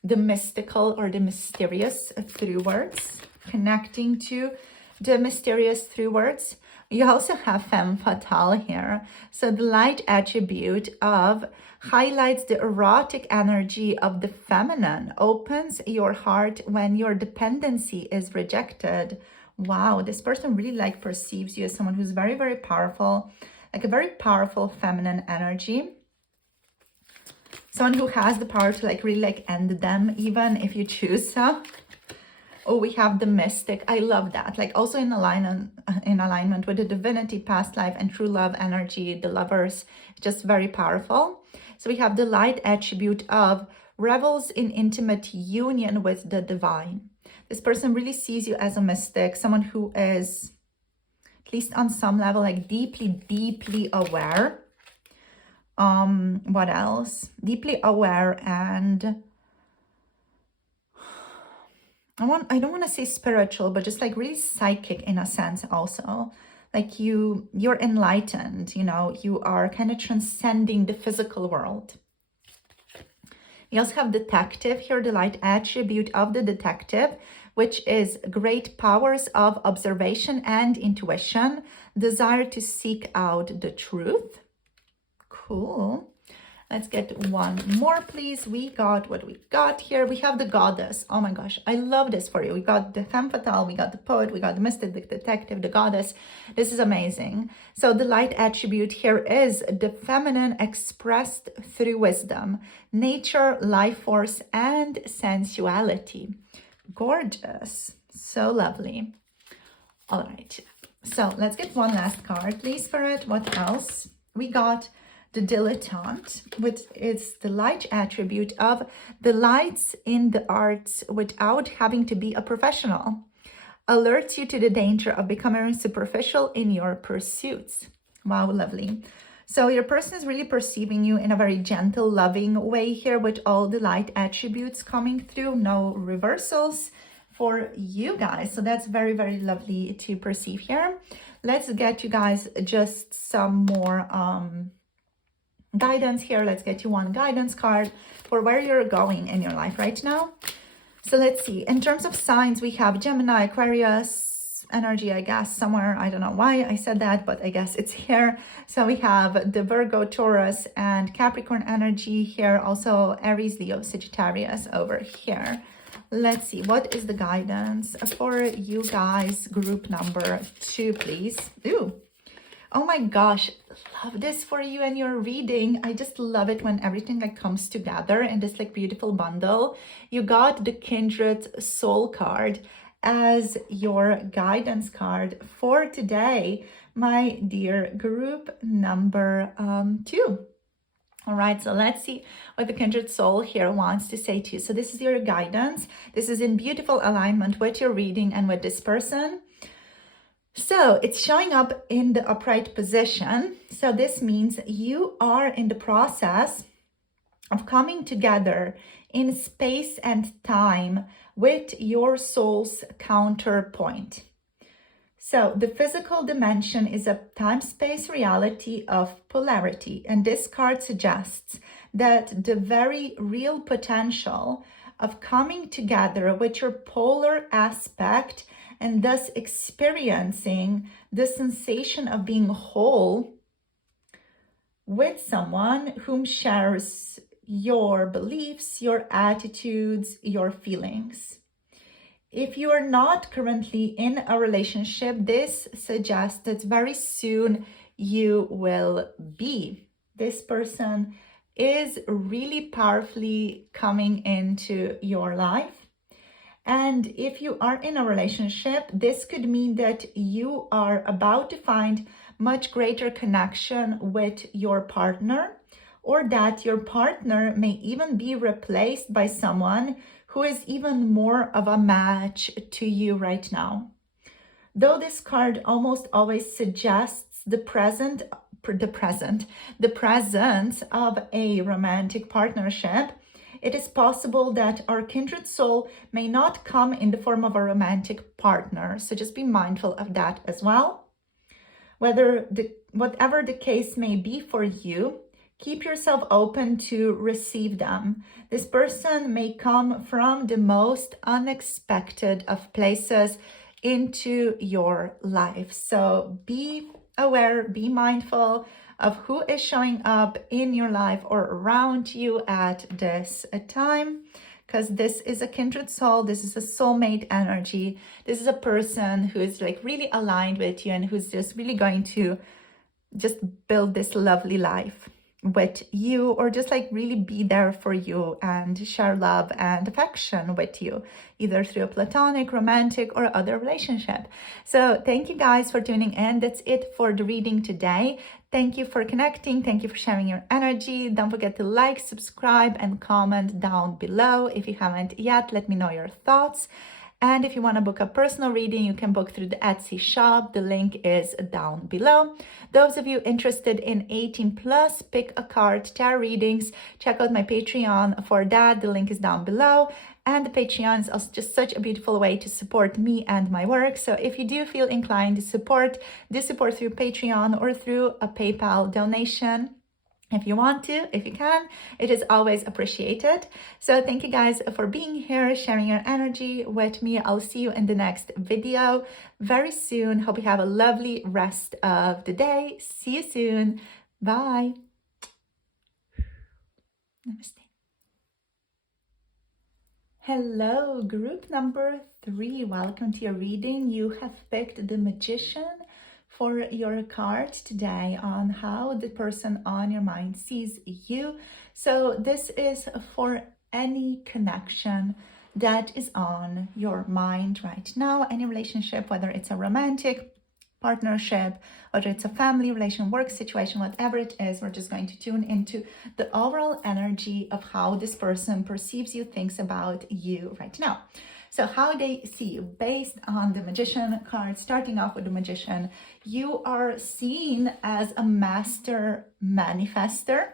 the mystical or the mysterious through words, connecting to the mysterious through words. You also have femme fatale here. So the light attribute of highlights the erotic energy of the feminine, opens your heart when your dependency is rejected. Wow, this person really like perceives you as someone who's very, very powerful, like a very powerful feminine energy. Someone who has the power to like really like end them, even if you choose so. Oh, we have the mystic. I love that. Like also in alignment with the divinity, past life, and true love energy, the lovers, just very powerful. So we have the light attribute of revels in intimate union with the divine. This person really sees you as a mystic, someone who is, at least on some level, like deeply, deeply aware. What else? Deeply aware, and I don't want to say spiritual, but just like really psychic in a sense also. Like you're enlightened, you know, you are kind of transcending the physical world. We also have detective here, the light attribute of the detective, which is great powers of observation and intuition, desire to seek out the truth. Cool. Let's get one more, please. We got what we got here. We have the goddess. Oh my gosh, I love this for you. We got the femme fatale, we got the poet, we got the mystic, the detective, the goddess. This is amazing. So the light attribute here is the feminine expressed through wisdom, nature, life force, and sensuality. Gorgeous. So lovely. All right. So let's get one last card, please, for it. What else? We got the dilettante, which is the light attribute of delights in the arts without having to be a professional. Alerts you to the danger of becoming superficial in your pursuits. Wow, lovely. So your person is really perceiving you in a very gentle, loving way here with all the light attributes coming through. No reversals for you guys. So that's very, very lovely to perceive here. let's get you guys just some more guidance here. Let's get you one guidance card for where you're going in your life right now. So let's see. In terms of signs, we have Gemini, Aquarius energy, I guess, somewhere. I don't know why I said that, but I guess it's here. So we have the Virgo, Taurus, and Capricorn energy here. Also Aries, Leo, Sagittarius over here. Let's see. What is the guidance for you guys? Group number 2, please. Ooh. Oh my gosh, love this for you and your reading. I just love it when everything like comes together in this like beautiful bundle. You got the Kindred Soul card as your guidance card for today, my dear group number 2. All right, so let's see what the Kindred Soul here wants to say to you. So this is your guidance. This is in beautiful alignment with your reading and with this person. So it's showing up in the upright position. So this means you are in the process of coming together in space and time with your soul's counterpoint. So the physical dimension is a time-space reality of polarity. And this card suggests that the very real potential of coming together with your polar aspect and thus experiencing the sensation of being whole with someone whom shares your beliefs, your attitudes, your feelings. If you are not currently in a relationship, this suggests that very soon you will be. This person is really powerfully coming into your life. And if you are in a relationship, this could mean that you are about to find much greater connection with your partner, or that your partner may even be replaced by someone who is even more of a match to you right now. Though this card almost always suggests the presence of a romantic partnership, it is possible that our kindred soul may not come in the form of a romantic partner. So just be mindful of that as well. Whatever the case may be for you, keep yourself open to receive them. This person may come from the most unexpected of places into your life. So be aware, be mindful of who is showing up in your life or around you at this time, because this is a kindred soul, this is a soulmate energy, this is a person who is like really aligned with you and who's just really going to just build this lovely life with you, or just like really be there for you and share love and affection with you, either through a platonic, romantic, or other relationship. So thank you guys for tuning in. That's it for the reading today. Thank you for connecting. Thank you for sharing your energy. Don't forget to like, subscribe, and comment down below. If you haven't yet, let me know your thoughts. And if you want to book a personal reading, you can book through the Etsy shop. The link is down below. Those of you interested in 18 plus, pick a card, tarot readings, check out my Patreon for that. The link is down below. And the Patreon is also just such a beautiful way to support me and my work. So if you do feel inclined to support, do support through Patreon or through a PayPal donation. If you want to, if you can, it is always appreciated. So thank you guys for being here, sharing your energy with me. I'll see you in the next video very soon. Hope you have a lovely rest of the day. See you soon. Bye. Namaste. Hello, group number 3. Welcome to your reading. You have picked the Magician for your card today on how the person on your mind sees you. So this is for any connection that is on your mind right now, any relationship, whether it's a romantic partnership, whether it's a family relation, work situation, whatever it is. We're just going to tune into the overall energy of how this person perceives you, thinks about you right now. So how they see you based on the Magician card. Starting off with the Magician, you are seen as a master manifester.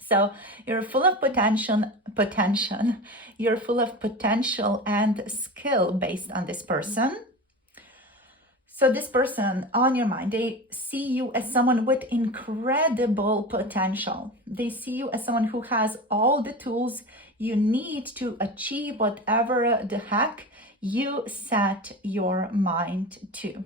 So you're full of potential. You're full of potential and skill based on this person. So this person on your mind, they see you as someone with incredible potential. They see you as someone who has all the tools you need to achieve whatever the heck you set your mind to.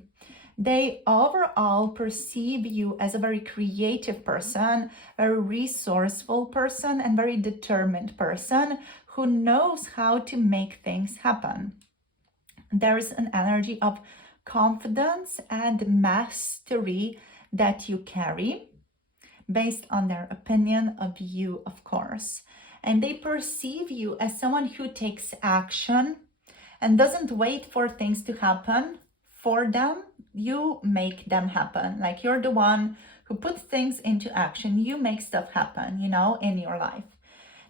They overall perceive you as a very creative person, a resourceful person, and very determined person who knows how to make things happen. There's an energy of confidence and mastery that you carry based on their opinion of you, of course. And they perceive you as someone who takes action and doesn't wait for things to happen for them. You make them happen. Like you're the one who puts things into action. You make stuff happen, in your life.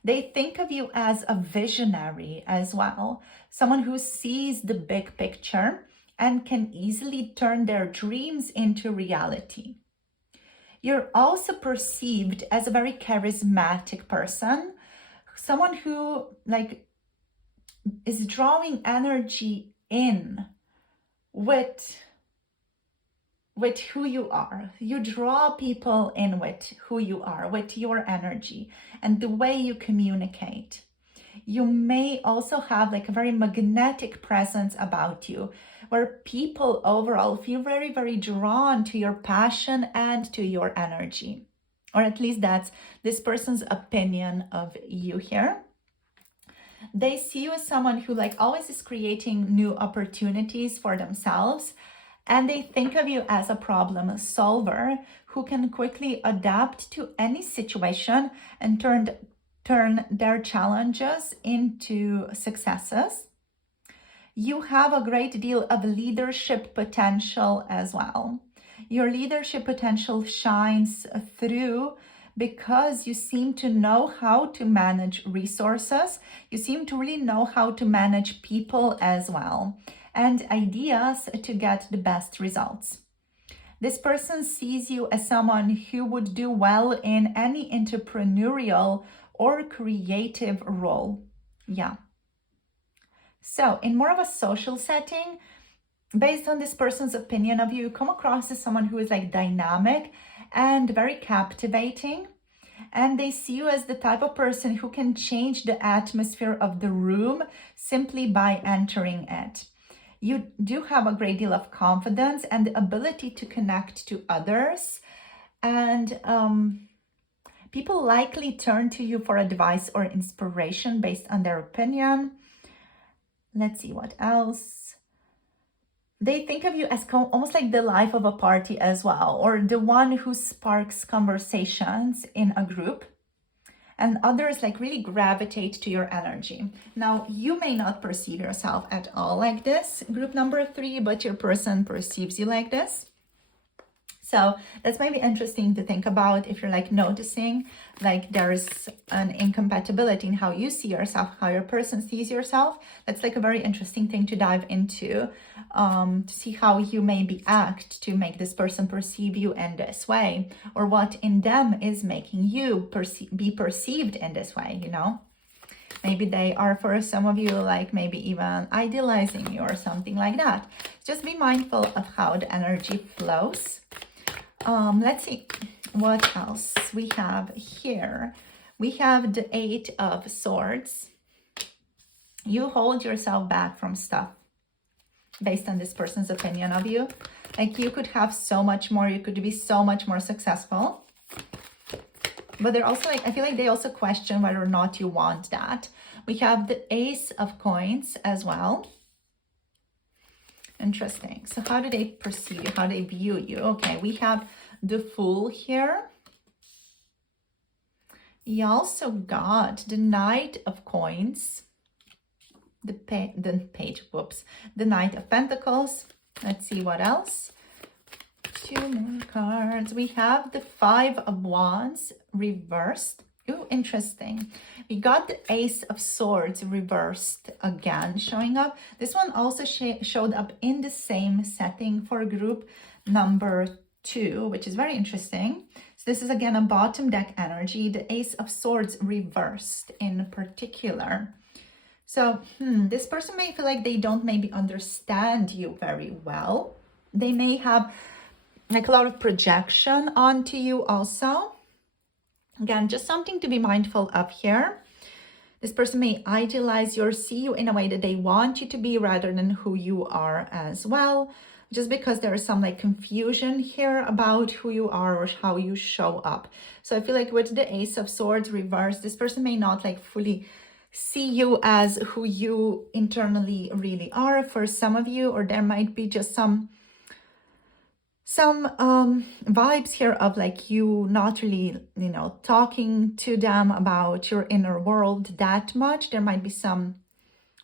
They think of you as a visionary as well, someone who sees the big picture and can easily turn their dreams into reality. You're also perceived as a very charismatic person, someone who is drawing energy in with who you are. You draw people in with who you are, with your energy and the way you communicate. You may also have a very magnetic presence about you, where people overall feel very, very drawn to your passion and to your energy. Or at least that's this person's opinion of you here. They see you as someone who always is creating new opportunities for themselves. And they think of you as a problem solver who can quickly adapt to any situation and turn their challenges into successes. You have a great deal of leadership potential as well. Your leadership potential shines through because you seem to know how to manage resources. You seem to really know how to manage people as well, and ideas to get the best results. This person sees you as someone who would do well in any entrepreneurial or creative role. Yeah. So in more of a social setting, based on this person's opinion of you, come across as someone who is dynamic and very captivating. And they see you as the type of person who can change the atmosphere of the room simply by entering it. You do have a great deal of confidence and the ability to connect to others. And people likely turn to you for advice or inspiration based on their opinion. Let's see what else. They think of you as almost like the life of a party as well, or the one who sparks conversations in a group. And others really gravitate to your energy. Now, you may not perceive yourself at all like this, group number 3, but your person perceives you like this. So that's maybe interesting to think about if you're noticing there's an incompatibility in how you see yourself, how your person sees yourself. That's a very interesting thing to dive into, to see how you maybe act to make this person perceive you in this way, or what in them is making you be perceived in this way, Maybe they are, for some of you, maybe even idealizing you or something like that. Just be mindful of how the energy flows. Let's see what else we have here. We have the 8 of Swords. You hold yourself back from stuff based on this person's opinion of you. You could have so much more. You could be so much more successful. But they're also I feel they also question whether or not you want that. We have the Ace of Coins as well. Interesting. So how do they perceive you? How do they view you? Okay, we have the Fool here. You also got the Knight of Coins, the Knight of Pentacles. Let's see what else. 2 more cards. We have the 5 of Wands reversed. Ooh, interesting. We got the Ace of Swords reversed again showing up. This one also showed up in the same setting for group number 2, which is very interesting. So this is again a bottom deck energy, the Ace of Swords reversed in particular. So this person may feel they don't maybe understand you very well. They may have like a lot of projection onto you also. Again, just something to be mindful of here. This person may idealize you or see you in a way that they want you to be rather than who you are as well. Just because there is some like confusion here about who you are or how you show up. So I feel like with the Ace of Swords reversed, this person may not like fully see you as who you internally really are for some of you, or there might be just some vibes here of like you not really, you know, talking to them about your inner world that much. There might be some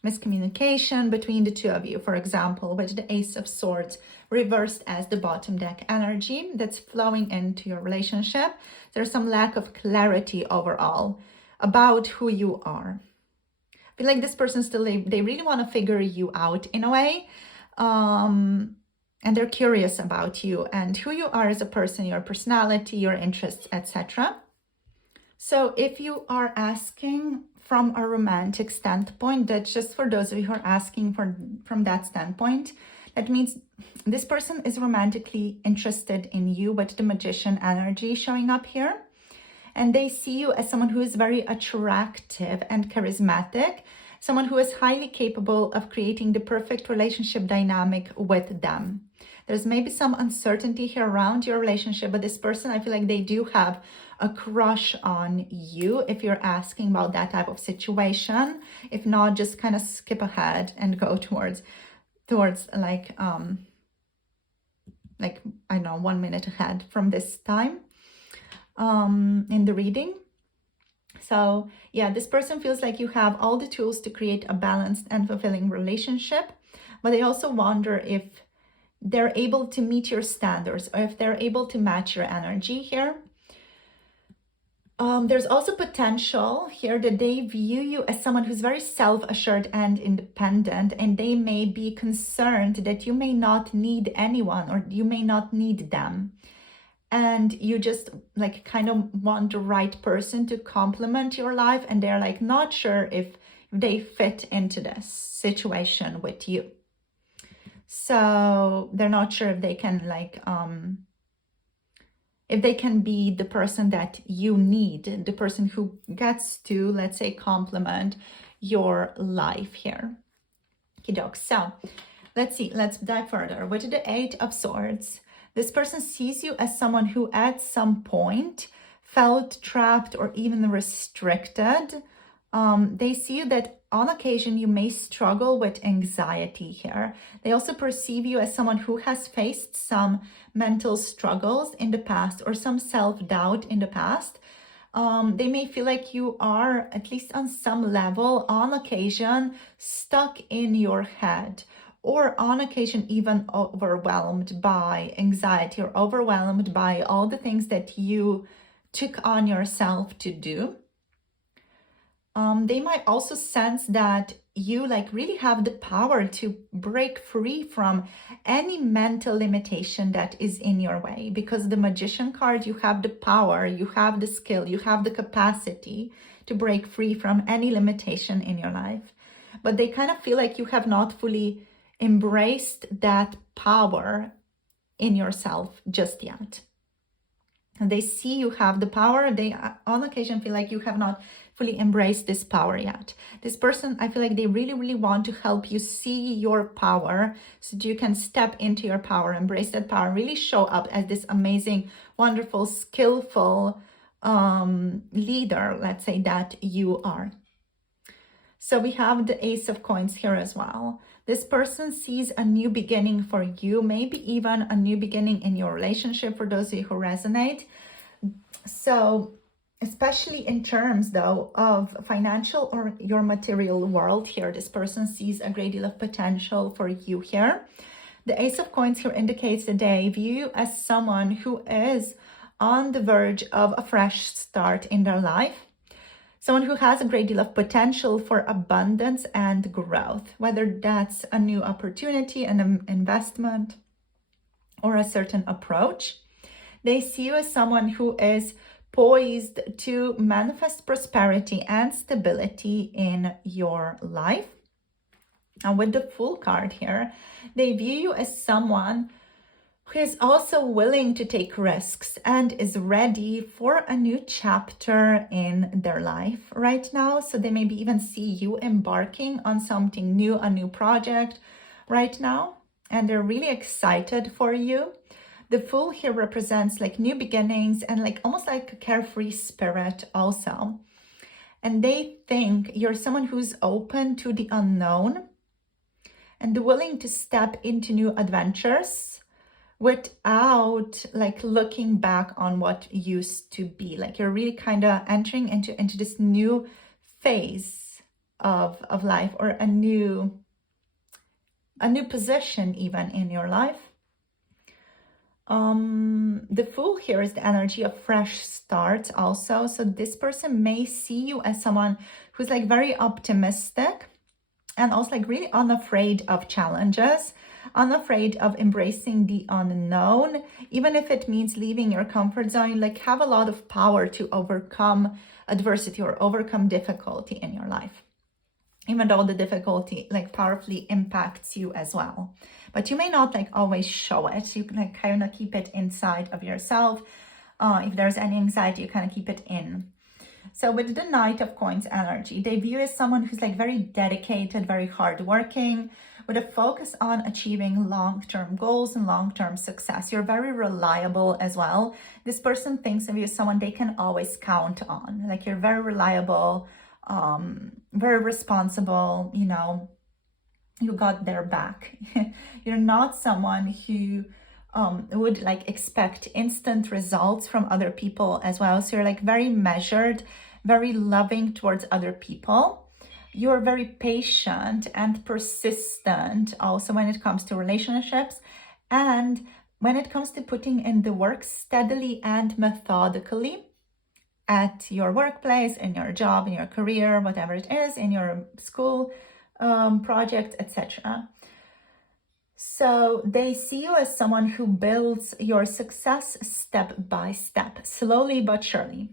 miscommunication between the two of you. For example, with the Ace of Swords reversed as the bottom deck energy that's flowing into your relationship, there's some lack of clarity overall about who you are. I feel like this person still, they really want to figure you out in a way. And they're curious about you and who you are as a person, your personality, your interests, etc. So if you are asking from a romantic standpoint, that's just for those of you who are asking from that standpoint, that means this person is romantically interested in you, with the Magician energy showing up here. And they see you as someone who is very attractive and charismatic, someone who is highly capable of creating the perfect relationship dynamic with them. There's maybe some uncertainty here around your relationship, but this person, I feel like they do have a crush on you if you're asking about that type of situation. If not, just kind of skip ahead and go towards like I don't know, 1 minute ahead from this time in the reading. So yeah, this person feels like you have all the tools to create a balanced and fulfilling relationship, but they also wonder if they're able to meet your standards or if they're able to match your energy here. There's also potential here that they view you as someone who's very self-assured and independent, and they may be concerned that you may not need anyone or you may not need them. And you just like kind of want the right person to complement your life, and they're like not sure if they fit into this situation with you. So they're not sure if they can like if they can be the person that you need, the person who gets to, let's say, complement your life here. Okey-doke. So let's see, let's dive further. With the Eight of Swords, this person sees you as someone who at some point felt trapped or even restricted. They see you that on occasion you may struggle with anxiety here. They also perceive you as someone who has faced some mental struggles in the past or some self-doubt in the past. They may feel like you are, at least on some level, on occasion, stuck in your head, or on occasion even overwhelmed by anxiety or overwhelmed by all the things that you took on yourself to do. They might also sense that you like really have the power to break free from any mental limitation that is in your way, because the Magician card, you have the power, you have the skill, you have the capacity to break free from any limitation in your life. But they kind of feel like you have not fully embraced that power in yourself just yet. And they see you have the power. They on occasion feel like you have not fully embraced this power yet. This person, I feel like they really, really want to help you see your power so that you can step into your power, embrace that power, really show up as this amazing, wonderful, skillful leader, let's say, that you are. So we have the Ace of Coins here as well. This person sees a new beginning for you, maybe even a new beginning in your relationship for those of you who resonate. So especially in terms though of financial or your material world here, this person sees a great deal of potential for you here. The Ace of Coins here indicates that they view you as someone who is on the verge of a fresh start in their life. Someone who has a great deal of potential for abundance and growth, whether that's a new opportunity, an investment, or a certain approach. They see you as someone who is poised to manifest prosperity and stability in your life. And with the Fool card here, they view you as someone who is also willing to take risks and is ready for a new chapter in their life right now. So they maybe even see you embarking on something new, a new project right now, and they're really excited for you. The Fool here represents like new beginnings and like almost like a carefree spirit also. And they think you're someone who's open to the unknown and willing to step into new adventures without like looking back on what used to be. Like you're really kind of entering into this new phase of life, or a new position even in your life. The Fool here is the energy of fresh starts also. So this person may see you as someone who's like very optimistic and also like really unafraid of challenges, unafraid of embracing the unknown, even if it means leaving your comfort zone. You like have a lot of power to overcome adversity or overcome difficulty in your life, even though the difficulty like powerfully impacts you as well. But you may not like always show it. You can like kind of keep it inside of yourself. If there's any anxiety, you kind of keep it in. So with the Knight of Coins energy, they view you as someone who's like very dedicated, very hardworking, with a focus on achieving long-term goals and long-term success. You're very reliable as well. This person thinks of you as someone they can always count on. Like you're very reliable, very responsible, you know, you got their back. You're not someone who would like expect instant results from other people as well. So you're like very measured, very loving towards other people. You're very patient and persistent also when it comes to relationships, and when it comes to putting in the work steadily and methodically at your workplace, in your job, in your career, whatever it is, in your school project, etc. So they see you as someone who builds your success step by step, slowly but surely.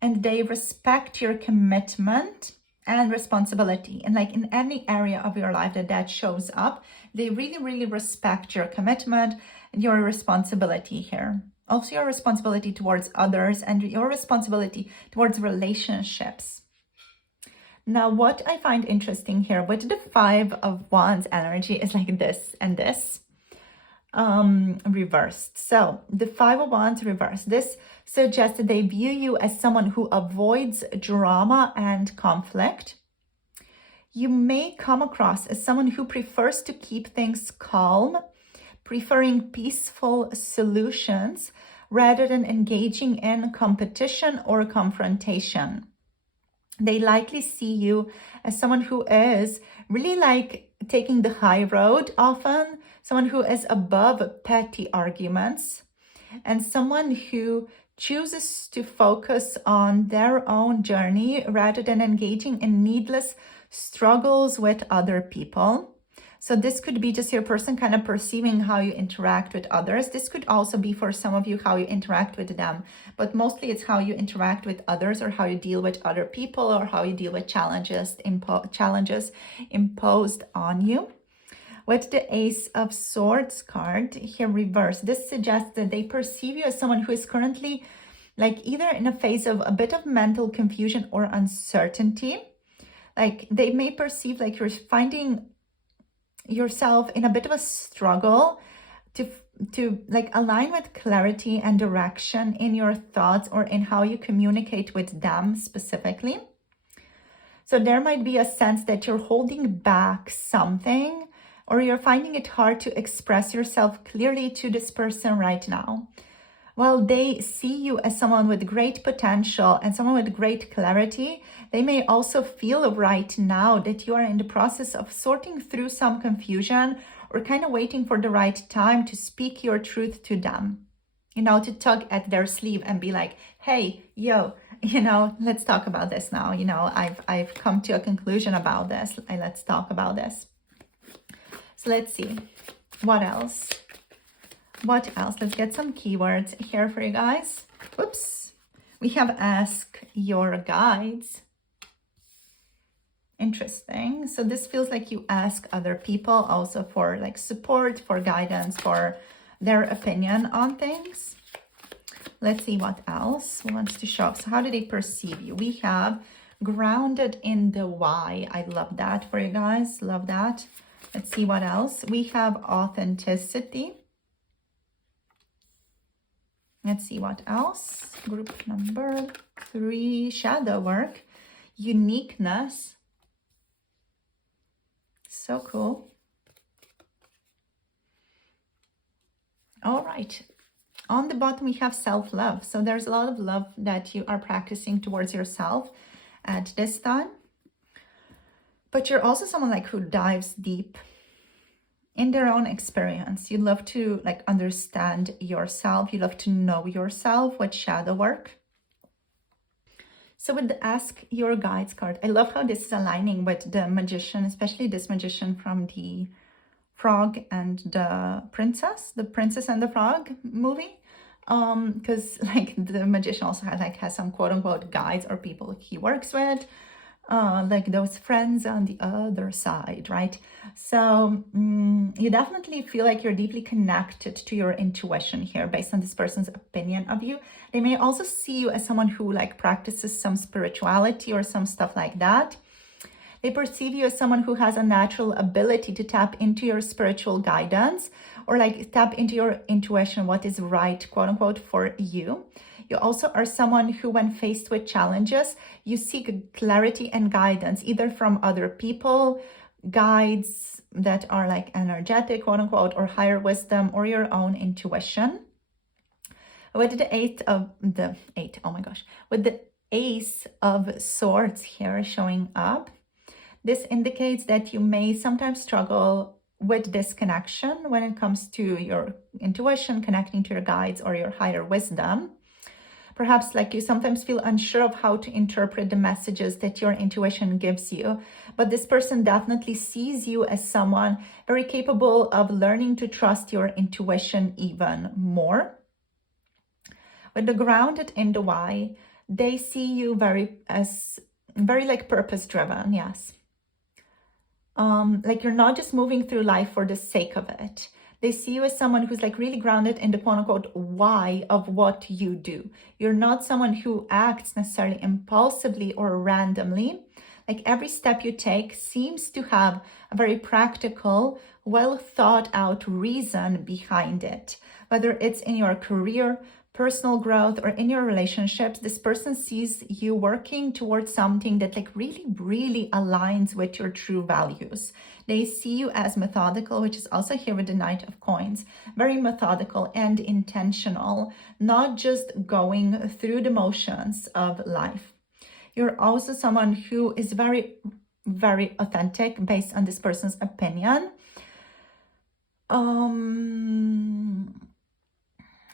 And they respect your commitment and responsibility. And like in any area of your life that shows up, they really, really respect your commitment and your responsibility here. Also your responsibility towards others and your responsibility towards relationships. Now, what I find interesting here with the Five of Wands energy is like this and this reversed. So the Five of Wands reversed. This suggests that they view you as someone who avoids drama and conflict. You may come across as someone who prefers to keep things calm, preferring peaceful solutions rather than engaging in competition or confrontation. They likely see you as someone who is really like taking the high road often, someone who is above petty arguments, and someone who chooses to focus on their own journey rather than engaging in needless struggles with other people. So this could be just your person kind of perceiving how you interact with others. This could also be for some of you how you interact with them, but mostly it's how you interact with others or how you deal with other people or how you deal with challenges imposed on you. With the Ace of Swords card here reversed, this suggests that they perceive you as someone who is currently like either in a phase of a bit of mental confusion or uncertainty. Like they may perceive like you're finding yourself in a bit of a struggle to like align with clarity and direction in your thoughts or in how you communicate with them specifically. So there might be a sense that you're holding back something, or you're finding it hard to express yourself clearly to this person right now. While they see you as someone with great potential and someone with great clarity, they may also feel right now that you are in the process of sorting through some confusion or kind of waiting for the right time to speak your truth to them. You know, to tug at their sleeve and be like, hey, yo, you know, let's talk about this now. You know, I've come to a conclusion about this. Let's talk about this. So let's see. What else? What else? Let's get some keywords here for you guys. Oops. We have ask your guides. Interesting. So this feels like you ask other people also for like support, for guidance, for their opinion on things. Let's see what else wants to show up. So how do they perceive you? We have grounded in the why. I love that for you guys. Love that. Let's see what else. We have authenticity. Let's see what else. Group number 3, shadow work, uniqueness. So cool. All right. On the bottom, we have self-love. So there's a lot of love that you are practicing towards yourself at this time. But you're also someone like who dives deep in their own experience. You love to like understand yourself. You love to know yourself with shadow work. So with the Ask Your Guides card, I love how this is aligning with the Magician, especially this Magician from the Frog and the Princess and the Frog movie. Because like the Magician also has some quote unquote guides or people he works with. Like those friends on the other side, right? So you definitely feel like you're deeply connected to your intuition here based on this person's opinion of you. They may also see you as someone who like practices some spirituality or some stuff like that. They perceive you as someone who has a natural ability to tap into your spiritual guidance or like tap into your intuition, what is right, quote unquote, for you. You also are someone who, when faced with challenges, you seek clarity and guidance, either from other people, guides that are like energetic, quote unquote, or higher wisdom, or your own intuition. With the with the Ace of Swords here showing up, this indicates that you may sometimes struggle with this connection when it comes to your intuition, connecting to your guides or your higher wisdom. Perhaps like you sometimes feel unsure of how to interpret the messages that your intuition gives you. But this person definitely sees you as someone very capable of learning to trust your intuition even more. With the grounded in the why, they see you very like purpose driven, yes. Like you're not just moving through life for the sake of it. They see you as someone who's like really grounded in the quote unquote why of what you do. You're not someone who acts necessarily impulsively or randomly. Like every step you take seems to have a very practical, well thought out reason behind it. Whether it's in your career, personal growth, or in your relationships, this person sees you working towards something that like really aligns with your true values. They see you as methodical, which is also here with the Knight of Coins, very methodical and intentional, not just going through the motions of life. You're also someone who is very authentic based on this person's opinion.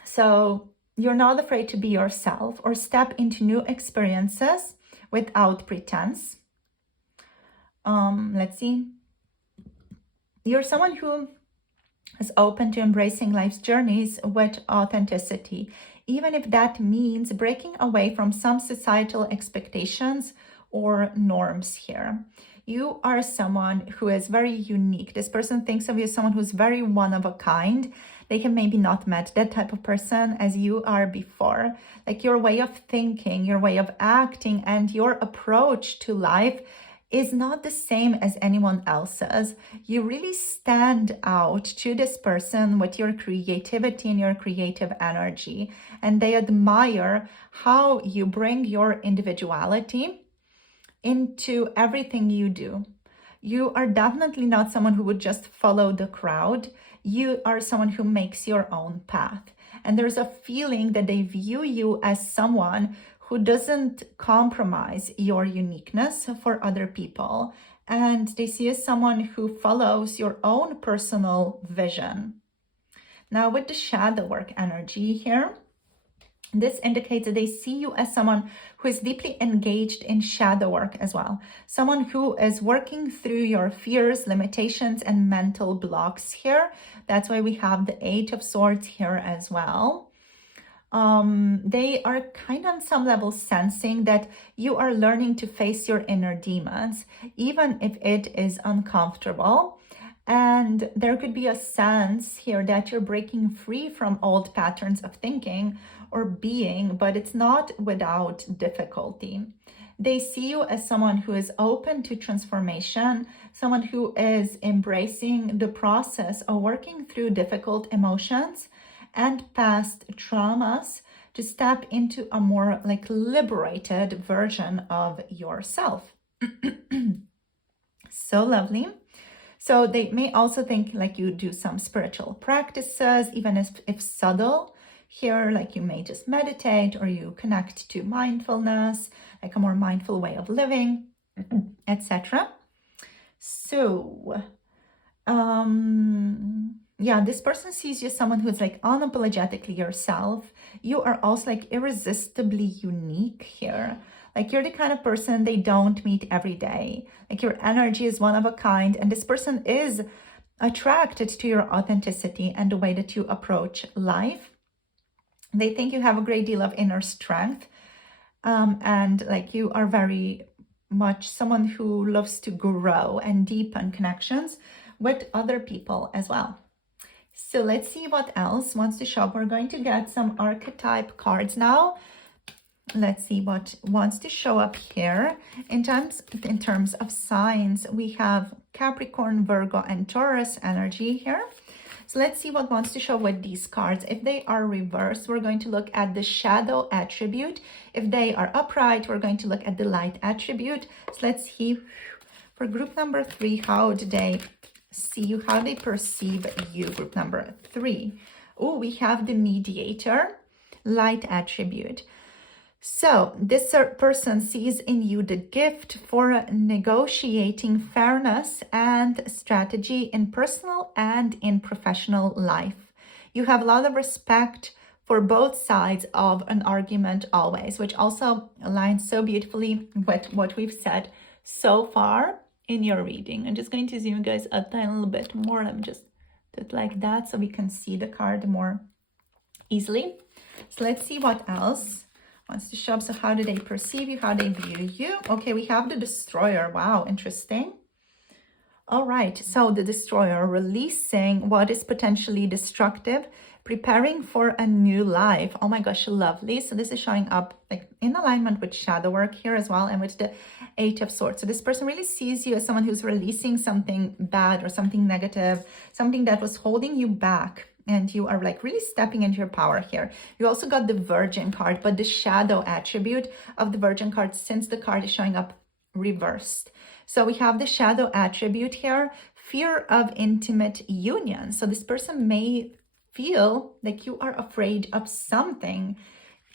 So you're not afraid to be yourself or step into new experiences without pretense. Let's see. You're someone who is open to embracing life's journeys with authenticity, even if that means breaking away from some societal expectations or norms here. You are someone who is very unique. This person thinks of you as someone who's very one of a kind. They have maybe not met that type of person as you are before. Like your way of thinking, your way of acting, and your approach to life is not the same as anyone else's. You really stand out to this person with your creativity and your creative energy, and they admire how you bring your individuality into everything you do. You are definitely not someone who would just follow the crowd. You are someone who makes your own path. And there's a feeling that they view you as someone who doesn't compromise your uniqueness for other people. And they see you as someone who follows your own personal vision. Now with the shadow work energy here, this indicates that they see you as someone who is deeply engaged in shadow work as well. Someone who is working through your fears, limitations, and mental blocks here. That's why we have the Eight of Swords here as well. They are kind of on some level sensing that you are learning to face your inner demons, even if it is uncomfortable. And there could be a sense here that you're breaking free from old patterns of thinking or being, but it's not without difficulty. They see you as someone who is open to transformation, someone who is embracing the process of working through difficult emotions and past traumas to step into a more like liberated version of yourself. So lovely. So they may also think like you do some spiritual practices, even if subtle. Here, like you may just meditate or you connect to mindfulness, like a more mindful way of living, etc. So, yeah, this person sees you as someone who's like unapologetically yourself. You are also like irresistibly unique here. Like you're the kind of person they don't meet every day. Like your energy is one of a kind, and this person is attracted to your authenticity and the way that you approach life. They think you have a great deal of inner strength, and like you are very much someone who loves to grow and deepen connections with other people as well. So let's see what else wants to show up. We're going to get some archetype cards now. Let's see what wants to show up here. In terms of signs, we have Capricorn, Virgo, and Taurus energy here. So let's see what wants to show with these cards. If they are reversed, we're going to look at the shadow attribute. If they are upright, we're going to look at the light attribute. So let's see for group number 3, how do they see you, how they perceive you, group number 3. Oh, we have the mediator, light attribute. So this person sees in you the gift for negotiating fairness and strategy in personal and in professional life. You have a lot of respect for both sides of an argument always, which also aligns so beautifully with what we've said so far in your reading. I'm just going to zoom you guys a little bit more. Let me just do it like that so we can see the card more easily. So let's see what else wants to show up. So how do they perceive you? How they view you? Okay, we have the destroyer. Wow, interesting. All right, so the destroyer, releasing what is potentially destructive, preparing for a new life. Oh my gosh, lovely. So this is showing up like in alignment with shadow work here as well, and with the 8 of Swords. So this person really sees you as someone who's releasing something bad or something negative, something that was holding you back. And you are like really stepping into your power here. You also got the Virgin card, but the shadow attribute of the Virgin card, since the card is showing up reversed. So we have the shadow attribute here, fear of intimate union. So this person may feel like you are afraid of something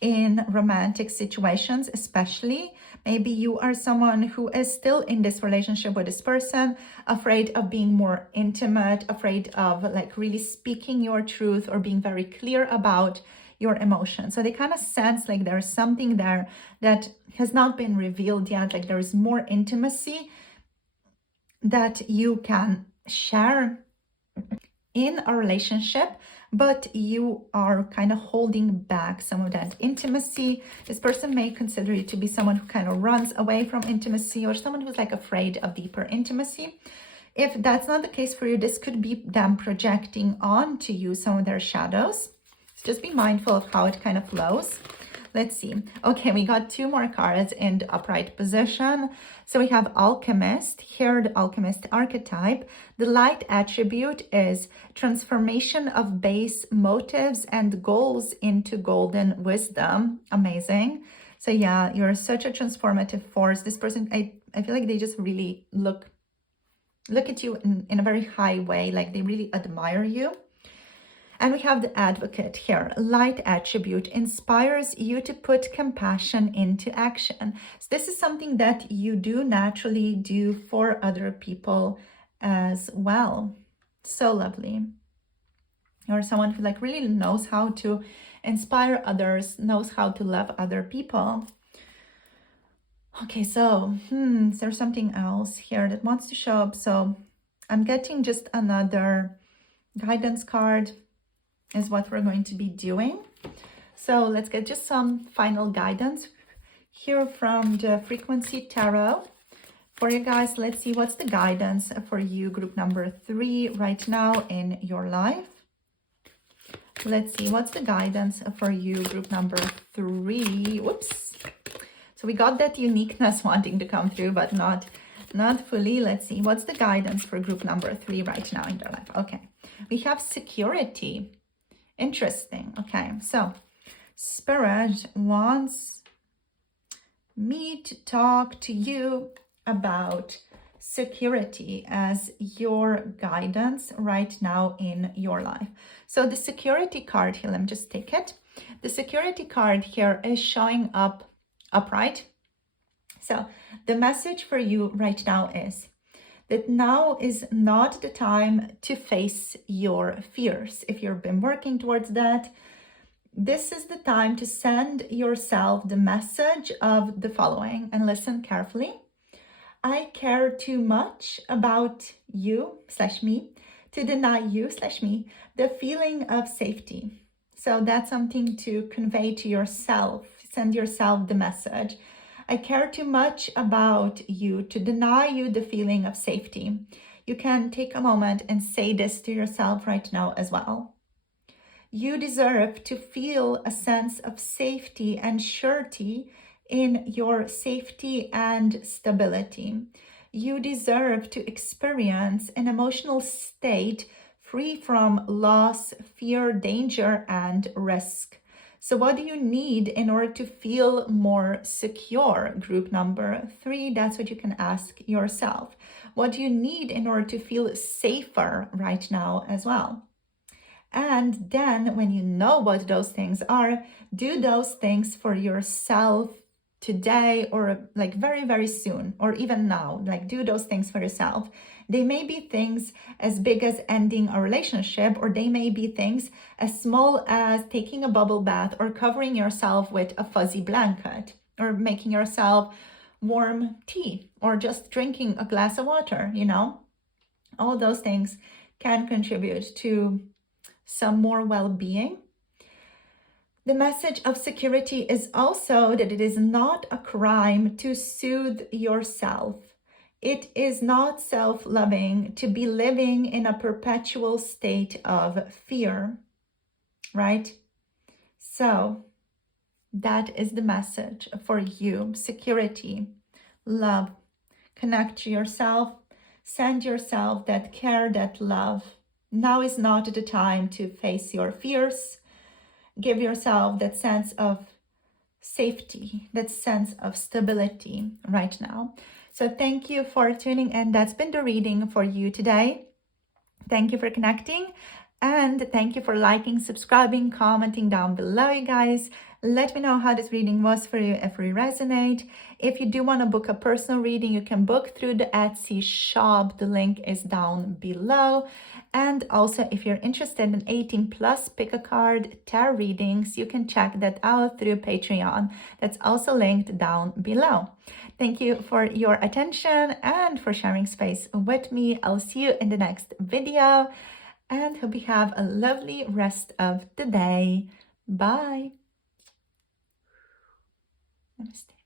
in romantic situations, especially. Maybe you are someone who is still in this relationship with this person, afraid of being more intimate, afraid of like really speaking your truth or being very clear about your emotions. So they kind of sense like there's something there that has not been revealed yet, like there is more intimacy that you can share in a relationship, but you are kind of holding back some of that intimacy. This person may consider you to be someone who kind of runs away from intimacy, or someone who's like afraid of deeper intimacy. If that's not the case for you, this could be them projecting onto you some of their shadows. So just be mindful of how it kind of flows. Let's see. Okay, we got 2 more cards in the upright position. So we have Alchemist. Here, the Alchemist archetype. The light attribute is transformation of base motives and goals into golden wisdom. Amazing. So yeah, you're such a transformative force. This person, I feel like they just really look at you in a very high way. Like they really admire you. And we have the Advocate here. Light attribute inspires you to put compassion into action. So this is something that you do naturally do for other people as well. So lovely. You're someone who like really knows how to inspire others, knows how to love other people. Okay, so there's something else here that wants to show up. So I'm getting just another guidance card is what we're going to be doing. So let's get just some final guidance here from the Frequency Tarot. For you guys, let's see what's the guidance for you, group number 3, right now in your life. Let's see what's the guidance for you, group number 3. Whoops. So we got that uniqueness wanting to come through, but not fully. Let's see what's the guidance for group number 3 right now in their life. Okay, we have security. Interesting. Okay, so Spirit wants me to talk to you about security as your guidance right now in your life. So the security card here, let me just take it. The security card here is showing up upright. So the message for you right now is that now is not the time to face your fears. If you've been working towards that, this is the time to send yourself the message of the following, and listen carefully. I care too much about you / me to deny you / me the feeling of safety. So that's something to convey to yourself. Send yourself the message. I care too much about you to deny you the feeling of safety. You can take a moment and say this to yourself right now as well. You deserve to feel a sense of safety and surety in your safety and stability. You deserve to experience an emotional state free from loss, fear, danger, and risk. So what do you need in order to feel more secure? Group number 3, that's what you can ask yourself. What do you need in order to feel safer right now as well? And then when you know what those things are, do those things for yourself today, or like very, very soon, or even now. Like, do those things for yourself. They may be things as big as ending a relationship, or they may be things as small as taking a bubble bath, or covering yourself with a fuzzy blanket, or making yourself warm tea, or just drinking a glass of water, you know. All those things can contribute to some more well-being. The message of security is also that it is not a crime to soothe yourself. It is not self-loving to be living in a perpetual state of fear, right? So that is the message for you. Security, love, connect to yourself, send yourself that care, that love. Now is not the time to face your fears. Give yourself that sense of safety, that sense of stability right now. So thank you for tuning in. That's been the reading for you today. Thank you for connecting, and thank you for liking, subscribing, commenting down below, you guys. Let me know how this reading was for you, if we resonate. If you do want to book a personal reading, you can book through the Etsy shop. The link is down below. And also, if you're interested in 18+ pick a card tarot readings, you can check that out through Patreon. That's also linked down below. Thank you for your attention and for sharing space with me. I'll see you in the next video, and hope you have a lovely rest of the day. Bye. Namaste.